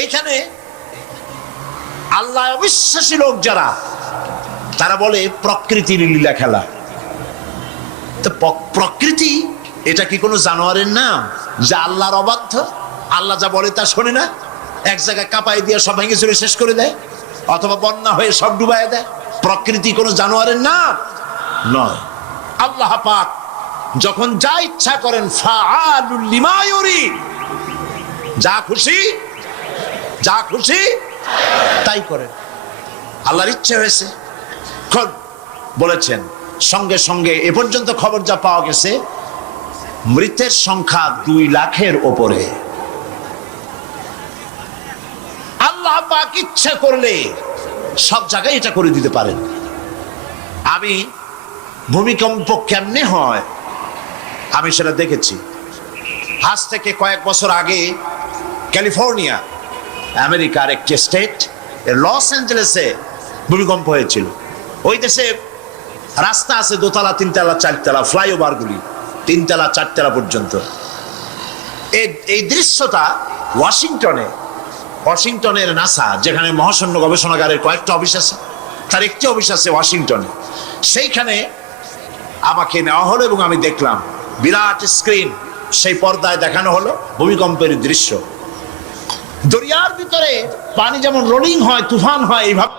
এইখানে আল্লাহ অবিশ্বাসী লোক যারা, তারা বলে প্রকৃতির লীলা খেলা। তো প্রকৃতি এটা কি কোনো জানোয়ারের নাম যা আল্লাহর অবাধ্য? আল্লাহ যা বলে তা শোনে না? এক জায়গায় কাঁপাই দিয়ে সব ভেঙে চুরে শেষ করে দেয়, অথবা বন্যা হয়ে সব ডুবাই দেয়। প্রকৃতি কোনো জানোয়ারের নাম নয়। আল্লাহ পাক যখন যা ইচ্ছা করেন, ফাআলুল লিমা ইউরিদ, যা খুশি তাই করেন। আল্লাহর ইচ্ছে হয়েছে, বলেছেন। সঙ্গে সঙ্গে এ পর্যন্ত খবর যা পাওয়া গেছে, মৃতের সংখ্যা 2 লাখের ওপরে। আল্লাহ পাক ইচ্ছা করলে সব জায়গায় এটা করে দিতে পারেন। আমি ভূমিকম্প কেমনে হয় আমি সেটা দেখেছি। আজ থেকে কয়েক বছর আগে ক্যালিফোর্নিয়া, আমেরিকার একটি স্টেট, লস অ্যাঞ্জেলেসে ভূমিকম্প হয়েছিল। ওই দেশে রাস্তা আছে 2 তলা, 3 তলা, 4 তলা, ফ্লাইওভার গুলি 3 তলা 4 তলা পর্যন্ত। এই দৃশ্যটা ওয়াশিংটনের নাসা, যেখানে মহাশূন্য গবেষণাগারের কয়েকটা অফিস আছে, তার একটি অফিস আছে ওয়াশিংটনে। সেইখানে আমাকে নেওয়া হলো এবং আমি দেখলাম বিরাট স্ক্রিন, সেই পর্দায় দেখানো হলো ভূমিকম্পের দৃশ্য। দরিয়ার ভিতরে পানি যেমন রোলিং হয়, তুফান হয়, এইভাবে